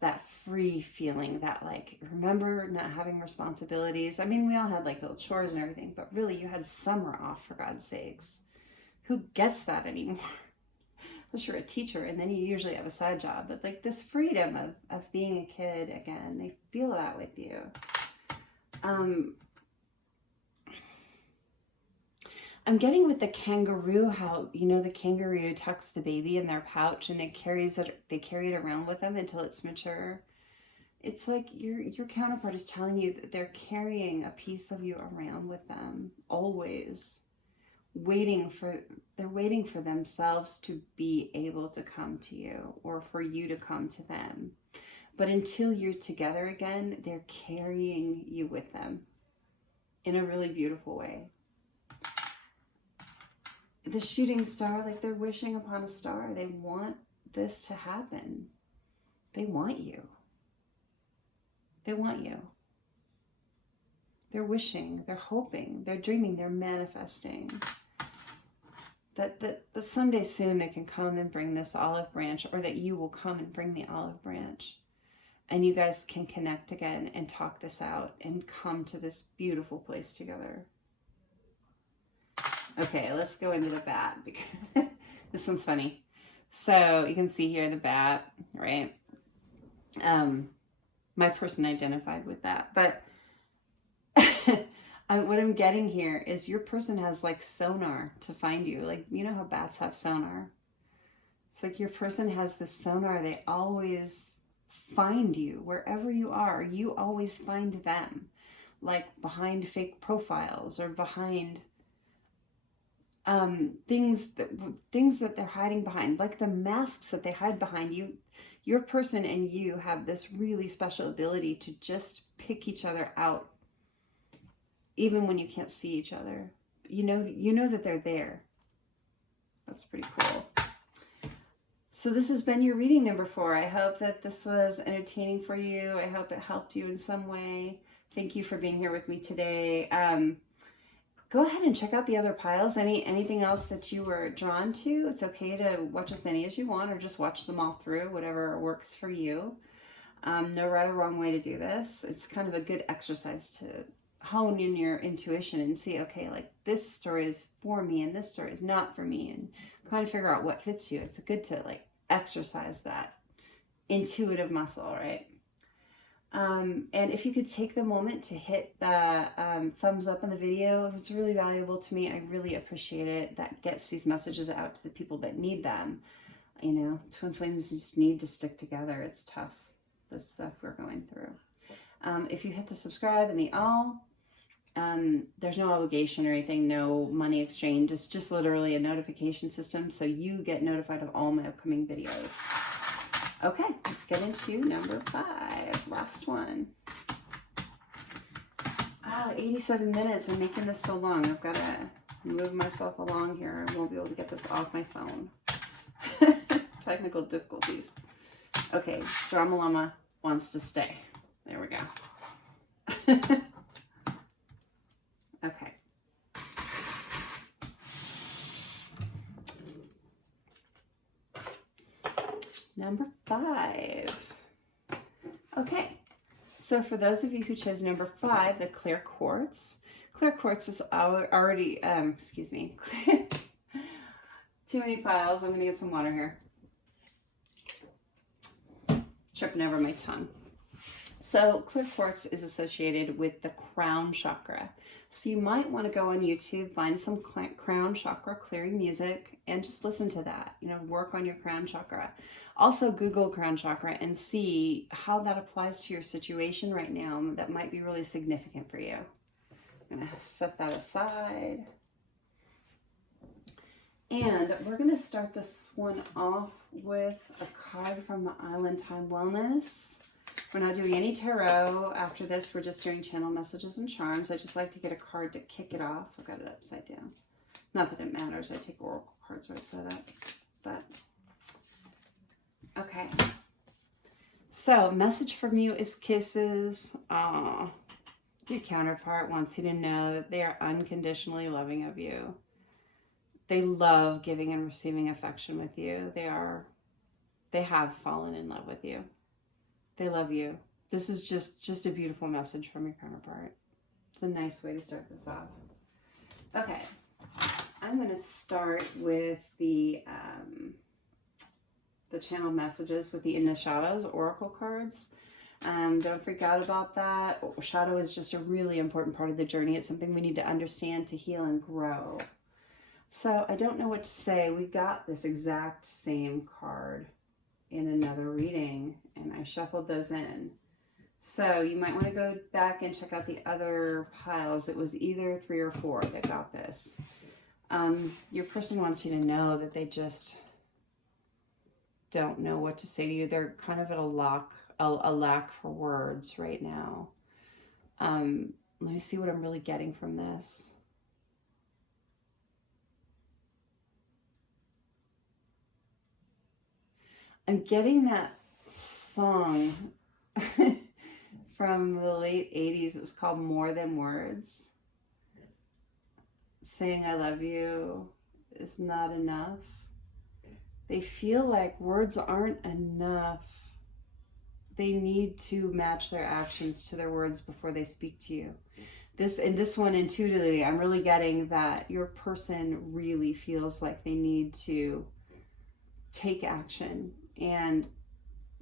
that free feeling, that like, remember not having responsibilities. I mean, we all had like little chores and everything, but really you had summer off, for God's sakes. Who gets that anymore? Unless you're a teacher, and then you usually have a side job. But like this freedom of being a kid again, they feel that with you. I'm I'm getting with the kangaroo how, you know, the kangaroo tucks the baby in their pouch and they carry it around with them until it's mature. It's like your counterpart is telling you that they're carrying a piece of you around with them always, they're waiting for themselves to be able to come to you or for you to come to them. But until you're together again, they're carrying you with them in a really beautiful way. The shooting star, like they're wishing upon a star. They want this to happen. They want you. They want you. They're wishing, they're hoping, they're dreaming, they're manifesting. That someday soon they can come and bring this olive branch, or that you will come and bring the olive branch. And you guys can connect again and talk this out and come to this beautiful place together. Okay, let's go into the bat because this one's funny. So you can see here the bat, right? My person identified with that, but what I'm getting here is your person has like sonar to find you. Like, you know how bats have sonar? It's like your person has this sonar. They always find you wherever you are. You always find them, like behind fake profiles or behind things that they're hiding behind, like the masks that they hide behind. Your person and you have this really special ability to just pick each other out, even when you can't see each other. You know that they're there. That's pretty cool. So this has been your reading number 4. I hope that this was entertaining for you. I hope it helped you in some way. Thank you for being here with me today. Go ahead and check out the other piles. Anything else that you were drawn to, it's okay to watch as many as you want or just watch them all through, whatever works for you. No right or wrong way to do this. It's kind of a good exercise to hone in your intuition and see, okay, like this story is for me and this story is not for me, and kind of figure out what fits you. It's good to like exercise that intuitive muscle, right? And if you could take the moment to hit the thumbs up on the video, if it's really valuable to me, I really appreciate it. That gets these messages out to the people that need them. You know, twin flames just need to stick together. It's tough, the stuff we're going through. If you hit the subscribe and the all, there's no obligation or anything, no money exchange. It's just literally a notification system, so you get notified of all my upcoming videos. Okay, let's get into number 5, last one. Oh, 87 minutes. I'm making this so long. I've got to move myself along here. I won't be able to get this off my phone. Technical difficulties. Okay, Drama Llama wants to stay. There we go. Okay. Number 5. Okay, so for those of you who chose number 5, the clear quartz. Clear quartz is already, excuse me, too many files. I'm going to get some water here. Tripping over my tongue. So clear quartz is associated with the crown chakra. So you might want to go on YouTube, find some crown chakra clearing music, and just listen to that. You know, work on your crown chakra. Also Google crown chakra and see how that applies to your situation right now. That might be really significant for you. I'm going to set that aside. And we're going to start this one off with a card from the Island Time Wellness. We're not doing any tarot. After this, we're just doing channel messages and charms. I just like to get a card to kick it off. I've got it upside down. Not that it matters. I take oracle cards right set up. But, okay. So, message from you is kisses. Aww. Your counterpart wants you to know that they are unconditionally loving of you. They love giving and receiving affection with you. They have fallen in love with you. They love you. This is just a beautiful message from your counterpart. It's a nice way to start this off. Okay, I'm going to start with the channel messages with the In the Shadows Oracle cards. Don't freak out about that. Shadow is just a really important part of the journey. It's something we need to understand to heal and grow. So I don't know what to say. We got this exact same card in another reading, and I shuffled those in. So you might want to go back and check out the other piles. It was either 3 or 4 that got this. Your person wants you to know that they just don't know what to say to you. They're kind of at a lack for words right now. Let me see what I'm really getting from this. I'm getting that song from the late 80s. It was called More Than Words. Saying I love you is not enough. They feel like words aren't enough. They need to match their actions to their words before they speak to you. This one intuitively, I'm really getting that your person really feels like they need to take action and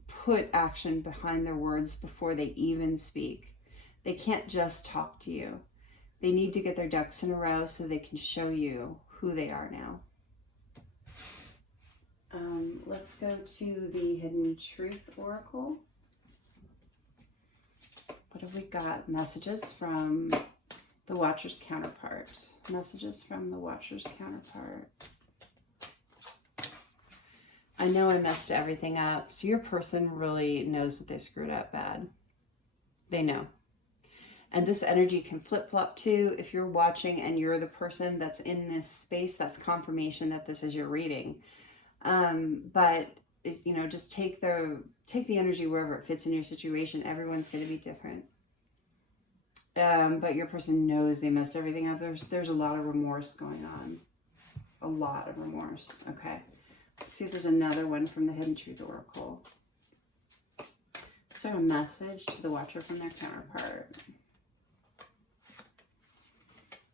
put action behind their words before they even speak. They can't just talk to you. They need to get their ducks in a row so they can show you who they are now. Let's go to the Hidden Truth Oracle. What have we got? Messages from the Watcher's counterpart. Messages from the Watcher's counterpart. I know I messed everything up. So your person really knows that they screwed up bad. They know. And this energy can flip-flop too. If you're watching and you're the person that's in this space, that's confirmation that this is your reading. But you know, just take the energy wherever it fits in your situation. Everyone's going to be different. But your person knows they messed everything up. There's a lot of remorse going on. A lot of remorse. Okay. Let's see if there's another one from the Hidden Truth Oracle. Is there a message to the Watcher from their counterpart?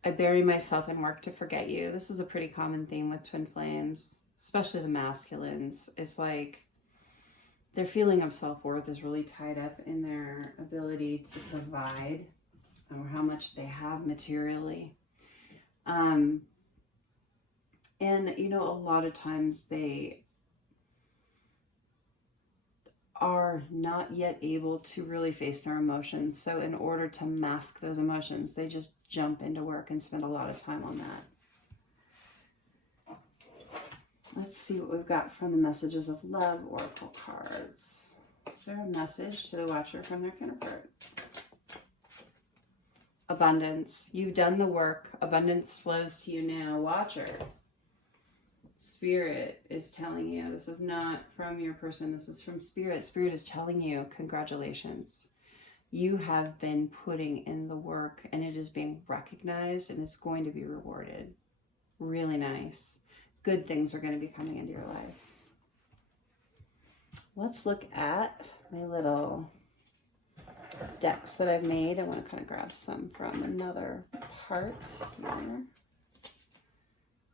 I bury myself in work to forget you. This is a pretty common theme with twin flames, especially the masculines. It's like their feeling of self-worth is really tied up in their ability to provide or how much they have materially. And, you know, a lot of times they are not yet able to really face their emotions. So in order to mask those emotions, they just jump into work and spend a lot of time on that. Let's see what we've got from the Messages of Love Oracle cards. Is there a message to the Watcher from their counterpart? Abundance. You've done the work. Abundance flows to you now. Watcher. Spirit is telling you, this is not from your person, this is from Spirit. Spirit is telling you, congratulations. You have been putting in the work and it is being recognized and it's going to be rewarded. Really nice. Good things are going to be coming into your life. Let's look at my little decks that I've made. I want to kind of grab some from another part here.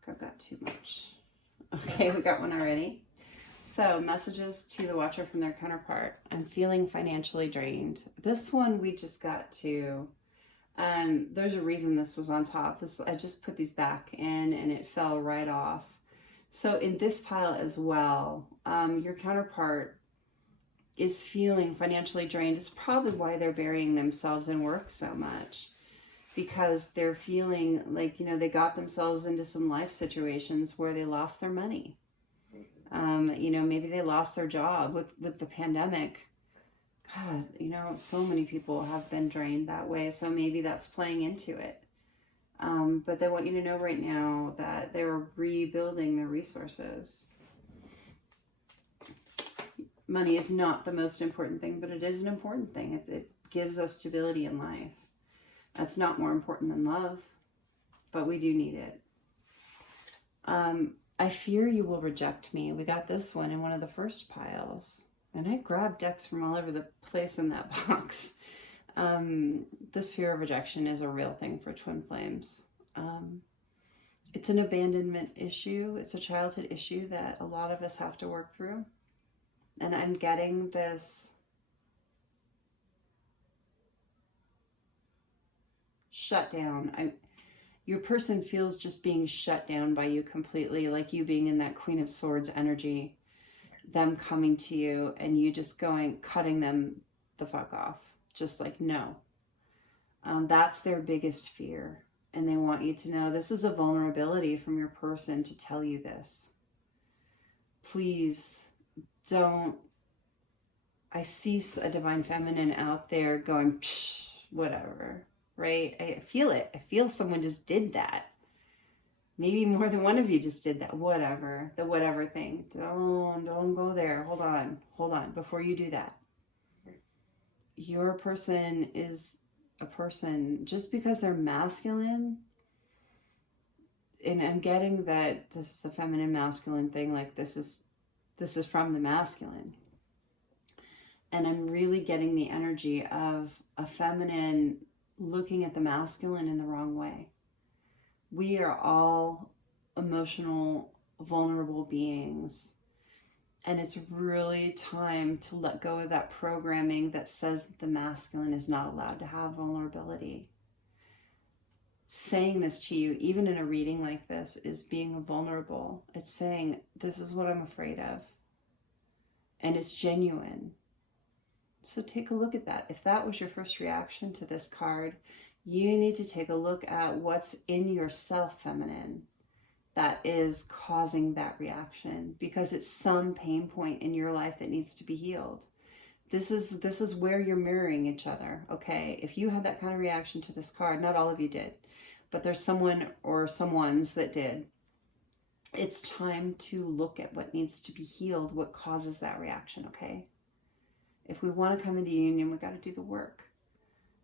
I've got too much. Okay, we got one already. So, messages to the Watcher from their counterpart. I'm feeling financially drained. This one we just got to. There's a reason this was on top. I just put these back in and it fell right off. So in this pile as well, your counterpart is feeling financially drained. It's probably why they're burying themselves in work so much. Because they're feeling like, you know, they got themselves into some life situations where they lost their money. You know, maybe they lost their job with the pandemic. God, you know, so many people have been drained that way. So maybe that's playing into it. But they want you to know right now that they're rebuilding their resources. Money is not the most important thing, but it is an important thing. It gives us stability in life. That's not more important than love, but we do need it. I fear you will reject me. We got this one in one of the first piles. And I grabbed decks from all over the place in that box. This fear of rejection is a real thing for twin flames. It's an abandonment issue. It's a childhood issue that a lot of us have to work through. And I'm getting this shutdown. Your person feels just being shut down by you completely, like you being in that Queen of Swords energy, them coming to you and you just going, cutting them the fuck off. Just like, no. That's their biggest fear. And they want you to know this is a vulnerability from your person to tell you this. Please don't. I see a divine feminine out there going, psh, whatever, right? I feel it. I feel someone just did that. Maybe more than one of you just did that. Whatever. The whatever thing. Don't go there. Hold on. Before you do that. Your person is a person. Just because they're masculine, and I'm getting that this is a feminine masculine thing, like this is from the masculine. And I'm really getting the energy of a feminine looking at the masculine in the wrong way. We are all emotional, vulnerable beings. And it's really time to let go of that programming that says that the masculine is not allowed to have vulnerability. Saying this to you, even in a reading like this, is being vulnerable. It's saying, this is what I'm afraid of. And it's genuine. So take a look at that. If that was your first reaction to this card, you need to take a look at what's in yourself, feminine, that is causing that reaction, because it's some pain point in your life that needs to be healed. This is where you're mirroring each other, okay? If you had that kind of reaction to this card, not all of you did, but there's someone or someones that did. It's time to look at what needs to be healed, what causes that reaction, okay? If we want to come into union, we got to do the work.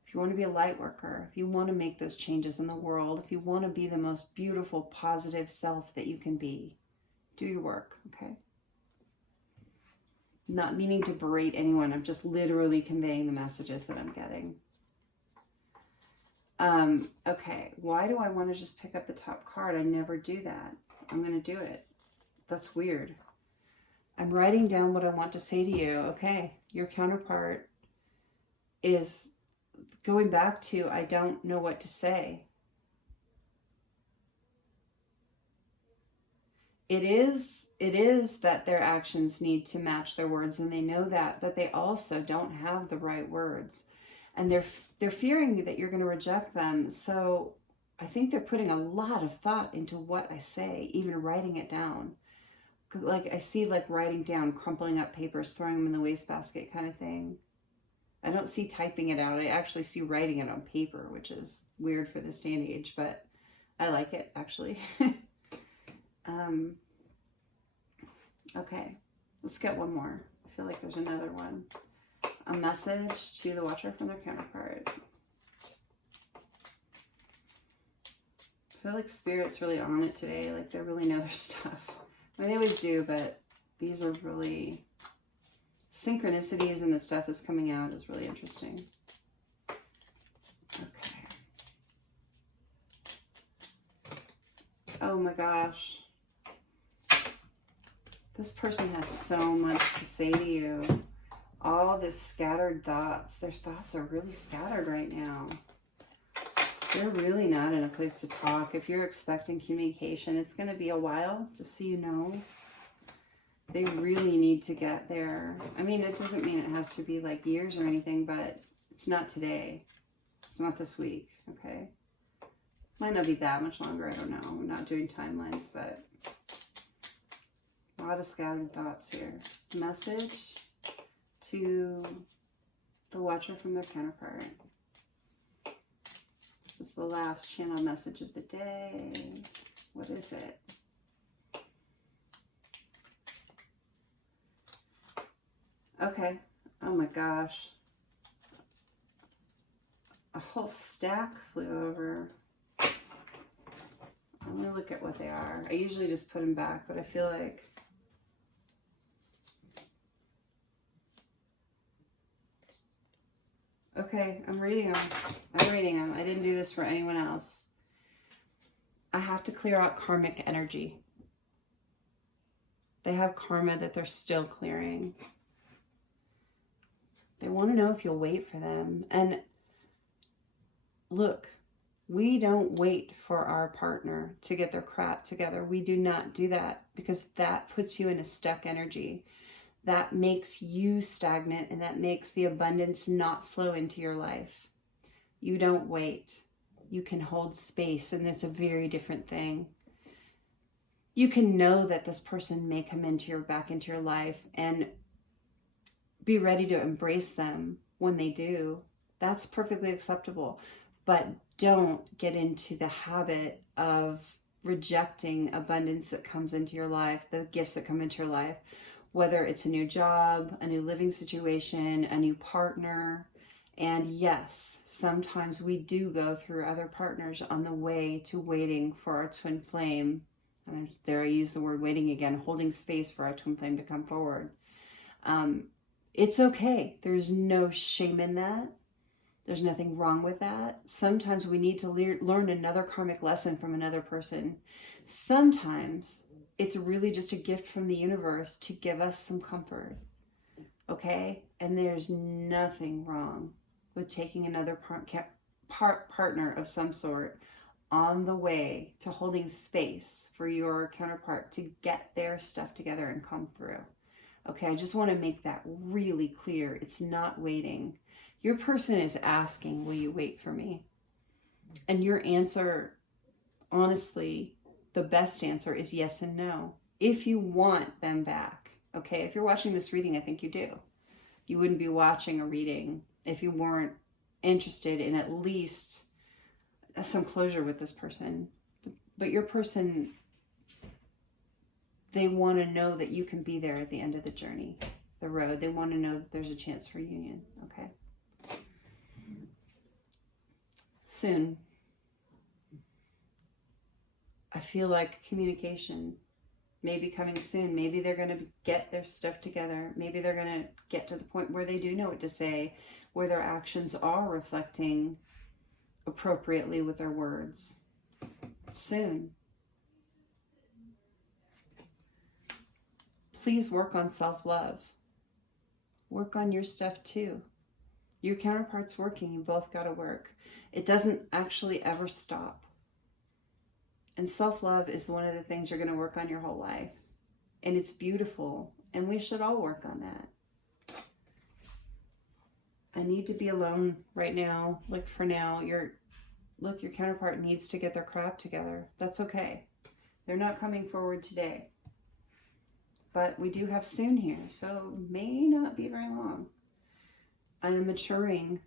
If you want to be a light worker, if you want to make those changes in the world, if you want to be the most beautiful, positive self that you can be, do your work, okay? Not meaning to berate anyone. I'm just literally conveying the messages that I'm getting. Okay, why do I want to just pick up the top card? I never do that. I'm going to do it. That's weird. I'm writing down what I want to say to you. Okay, your counterpart is going back to, I don't know what to say. It is that their actions need to match their words, and they know that, but they also don't have the right words. And they're fearing that you're going to reject them. So I think they're putting a lot of thought into what I say, even writing it down. Like I see like writing down, crumpling up papers, throwing them in the wastebasket kind of thing. I don't see typing it out. I actually see writing it on paper, which is weird for this day and age, but I like it actually. Okay, let's get one more. I feel like there's another one. A message to the watcher from their counterpart. I feel like Spirit's really on it today. Like they really know their stuff. I mean, they always do, but these are really synchronicities, and the stuff that's coming out is really interesting. Okay. Oh my gosh. This person has so much to say to you. All this scattered thoughts. Their thoughts are really scattered right now. They're really not in a place to talk. If you're expecting communication, it's going to be a while, just so you know. They really need to get there. I mean, it doesn't mean it has to be like years or anything, but it's not today. It's not this week, okay? Might not be that much longer, I don't know. I'm not doing timelines, but a lot of scattered thoughts here. Message to the watcher from their counterpart. This is the last channel message of the day. What is it? Okay. Oh my gosh. A whole stack flew over. Let me look at what they are. I usually just put them back, but I feel like okay, I'm reading them. I'm reading them. I didn't do this for anyone else. I have to clear out karmic energy. They have karma that they're still clearing. They want to know if you'll wait for them. And look, We don't wait for our partner to get their crap together. We do not do that, because that puts you in a stuck energy. That makes you stagnant, and that makes the abundance not flow into your life. You don't wait. You can hold space, and that's a very different thing. You can know that this person may come back into your life, and be ready to embrace them when they do. That's perfectly acceptable. But don't get into the habit of rejecting abundance that comes into your life, the gifts that come into your life, whether it's a new job, a new living situation, a new partner. And yes, sometimes we do go through other partners on the way to waiting for our twin flame. And there I use the word waiting again, holding space for our twin flame to come forward. It's okay. There's no shame in that. There's nothing wrong with that. Sometimes we need to learn another karmic lesson from another person. Sometimes it's really just a gift from the universe to give us some comfort. Okay? And there's nothing wrong with taking another partner of some sort on the way to holding space for your counterpart to get their stuff together and come through. Okay, I just want to make that really clear. It's not waiting. Your person is asking, will you wait for me? And your answer, honestly, the best answer is yes and no. If you want them back, okay? If you're watching this reading, I think you do. You wouldn't be watching a reading if you weren't interested in at least some closure with this person. But your person, they want to know that you can be there at the end of the journey, the road. They want to know that there's a chance for union, okay? Soon. I feel like communication may be coming soon. Maybe they're going to get their stuff together. Maybe they're going to get to the point where they do know what to say, where their actions are reflecting appropriately with their words. Soon. Please work on self-love. Work on your stuff too. Your counterpart's working. You both got to work. It doesn't actually ever stop. And self-love is one of the things you're going to work on your whole life. And it's beautiful. And we should all work on that. I need to be alone right now. Like for now, your counterpart needs to get their crap together. That's okay. They're not coming forward today. But we do have soon here, so may not be very long. I am maturing.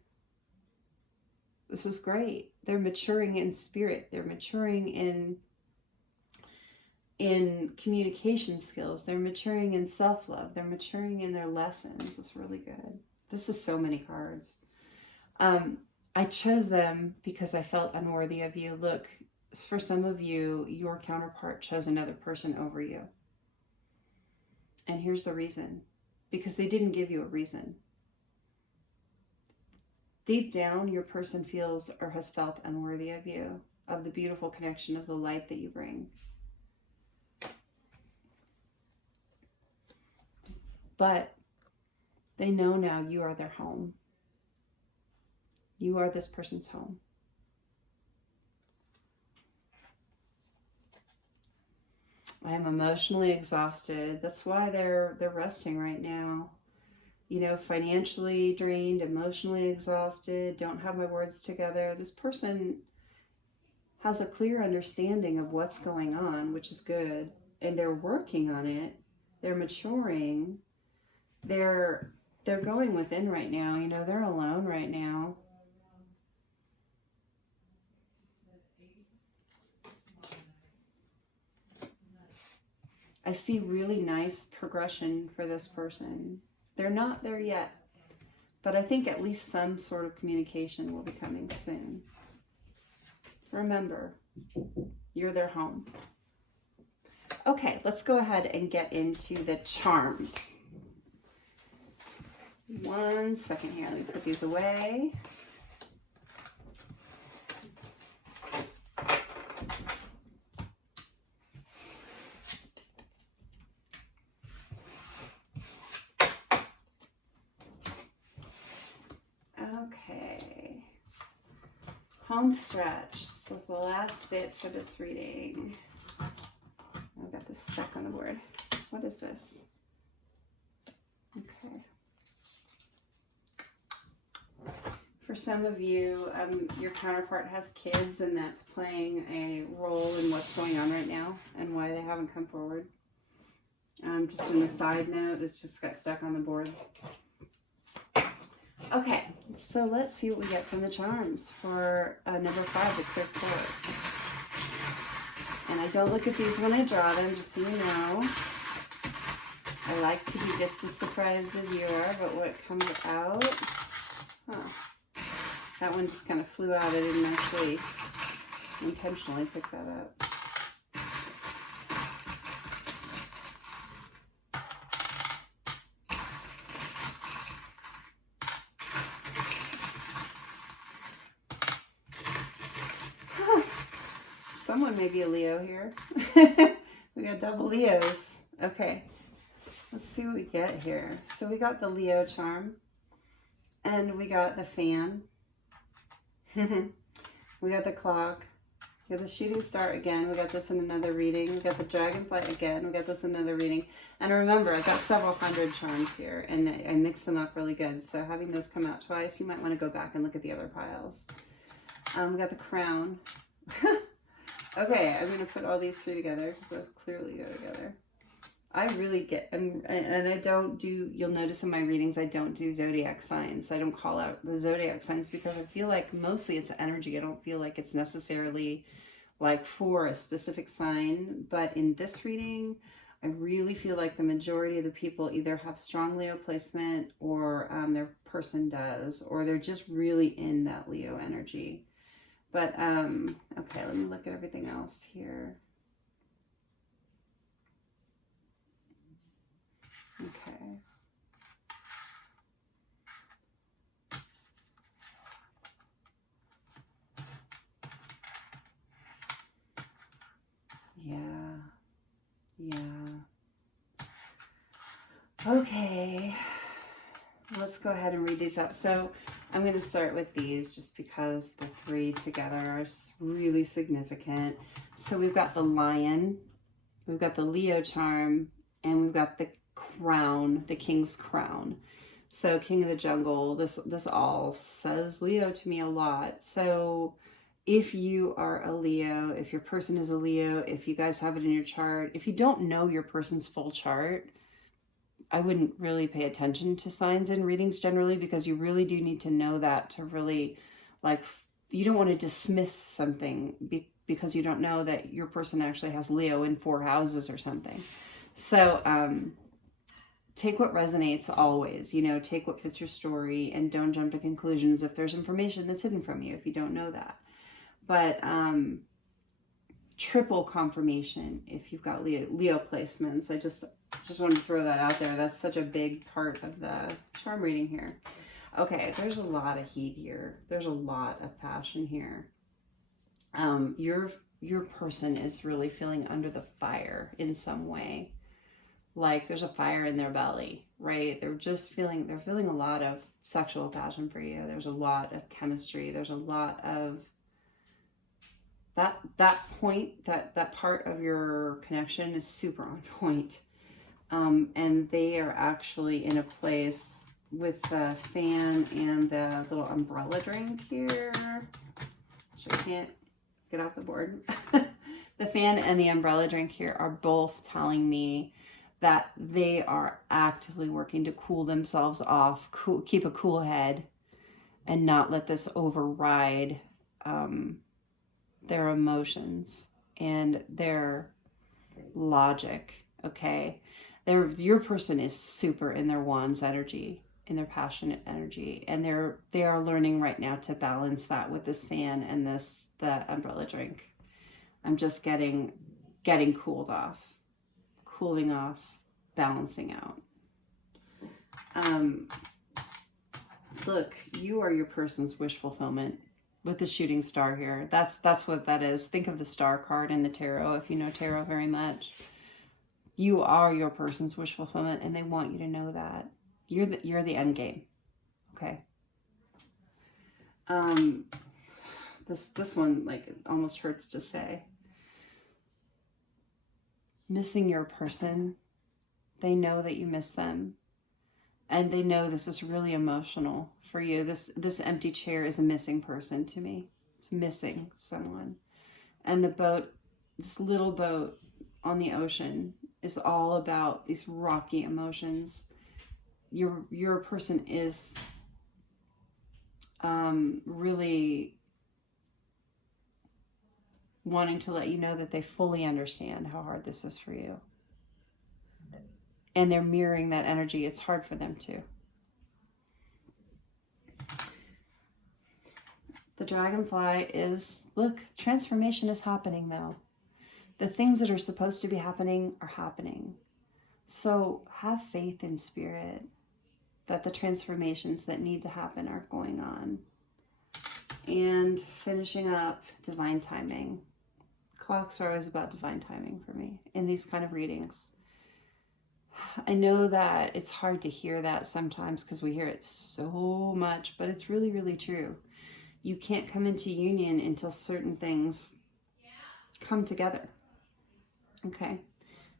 This is great. They're maturing in spirit. They're maturing in communication skills. They're maturing in self-love. They're maturing in their lessons. It's really good. This is so many cards. I chose them because I felt unworthy of you. Look, for some of you, your counterpart chose another person over you. And here's the reason. Because they didn't give you a reason. Deep down, your person feels or has felt unworthy of you, of the beautiful connection, of the light that you bring. But they know now you are their home. You are this person's home. I am emotionally exhausted. That's why they're resting right now. You know, financially drained, emotionally exhausted, don't have my words together. This person has a clear understanding of what's going on, which is good. And they're working on it. They're maturing. They're going within right now. You know, they're alone right now. I see really nice progression for this person. They're not there yet, but I think at least some sort of communication will be coming soon. Remember, you're their home. Okay, let's go ahead and get into the charms. 1 second here. Let me put these away. home stretch. So the last bit for this reading. I've got this stuck on the board. What is this? Okay. For some of you, your counterpart has kids, and that's playing a role in what's going on right now and why they haven't come forward. Just on a side note, this just got stuck on the board. Okay, so let's see what we get from the charms for number 5, the clear quartz. And I don't look at these when I draw them, just so you know. I like to be just as surprised as you are, but what comes out, that one just kind of flew out. I didn't actually intentionally pick that up. Someone may be a Leo here. We got double Leos. Okay, let's see what we get here. So we got the Leo charm, and we got the fan. We got the clock. We got the shooting star again. We got this in another reading. We got the dragonfly again. We got this in another reading. And remember, I've got several hundred charms here, and I mixed them up really good. So having those come out twice, you might want to go back and look at the other piles. We got the crown. Okay, I'm going to put all these 3 together because those clearly go together. I really get, and I don't do, you'll notice in my readings, I don't do zodiac signs. I don't call out the zodiac signs because I feel like mostly it's energy. I don't feel like it's necessarily like for a specific sign. But in this reading, I really feel like the majority of the people either have strong Leo placement, or their person does, or they're just really in that Leo energy. But, okay, let me look at everything else here. Okay. Yeah. Okay. Let's go ahead and read these out. So I'm going to start with these just because the 3 together are really significant. So we've got the lion, we've got the Leo charm, and we've got the crown, the king's crown. So king of the jungle, this all says Leo to me a lot. So if you are a Leo, if your person is a Leo, if you guys have it in your chart, if you don't know your person's full chart, I wouldn't really pay attention to signs in readings generally, because you really do need to know that to really, like, you don't want to dismiss something because you don't know that your person actually has Leo in 4 houses or something. So take what resonates always, you know, take what fits your story, and don't jump to conclusions if there's information that's hidden from you if you don't know that. But triple confirmation if you've got Leo placements. I just wanted to throw that out there. That's such a big part of the charm reading here. Okay, there's a lot of heat here. There's a lot of passion here. Your person is really feeling under the fire in some way. Like there's a fire in their belly, right? They're feeling a lot of sexual passion for you. There's a lot of chemistry. There's a lot of that point, that part of your connection is super on point. And they are actually in a place with the fan and the little umbrella drink here, which I can't get off the board. The fan and the umbrella drink here are both telling me that they are actively working to cool themselves off, keep a cool head, and not let this override their emotions and their logic, okay? Your person is super in their wands energy, in their passionate energy, and they are learning right now to balance that with this fan and the umbrella drink. I'm just getting cooled off, cooling off, balancing out. Look, you are your person's wish fulfillment with the shooting star here. That's what that is. Think of the star card in the tarot, if you know tarot very much. You are your person's wish fulfillment, and they want you to know that. You're the end game. Okay. The This one, like, it almost hurts to say. Missing your person. They know that you miss them. And they know this is really emotional for you. This empty chair is a missing person to me. It's missing someone. And the boat, this little boat on the ocean, is all about these rocky emotions. Your person is really wanting to let you know that they fully understand how hard this is for you. And they're mirroring that energy. It's hard for them too. The dragonfly is, look, transformation is happening though. The things that are supposed to be happening are happening. So have faith in spirit that the transformations that need to happen are going on. And finishing up, divine timing. Clocks are always about divine timing for me in these kind of readings. I know that it's hard to hear that sometimes because we hear it so much, but it's really, really true. You can't come into union until certain things come together. Okay?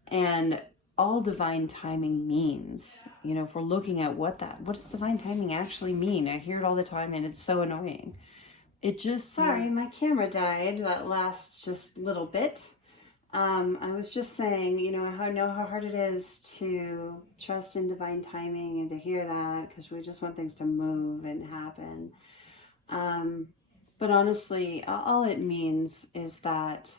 And all divine timing means, you know, if we're looking at what does divine timing actually mean? I hear it all the time and it's so annoying. It just, sorry, my camera died that last just little bit. I was just saying, you know, I know how hard it is to trust in divine timing and to hear that because we just want things to move and happen. But honestly, all it means is that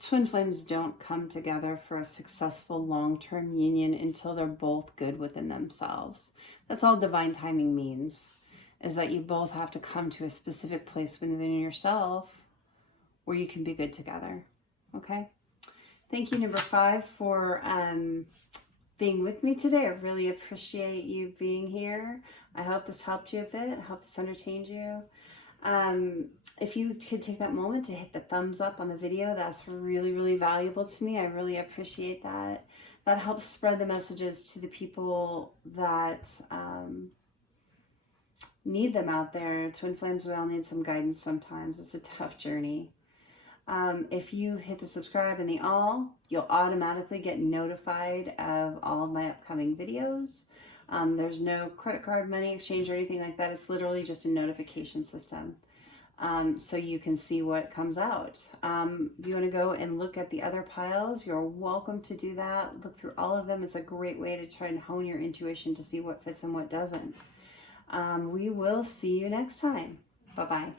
twin flames don't come together for a successful long-term union until they're both good within themselves. That's all divine timing means, is that you both have to come to a specific place within yourself where you can be good together. Okay? Thank you, number 5, for being with me today. I really appreciate you being here. I hope this helped you a bit. I hope this entertained you. If you could take that moment to hit the thumbs up on the video, that's really, really valuable to me. I really appreciate that. That helps spread the messages to the people that need them out there. Twin flames, we all need some guidance sometimes. It's a tough journey. If you hit the subscribe and the all, you'll automatically get notified of all of my upcoming videos. There's no credit card, money exchange, or anything like that. It's literally just a notification system. So you can see what comes out. If you want to go and look at the other piles, you're welcome to do that. Look through all of them. It's a great way to try and hone your intuition to see what fits and what doesn't. We will see you next time. Bye-bye.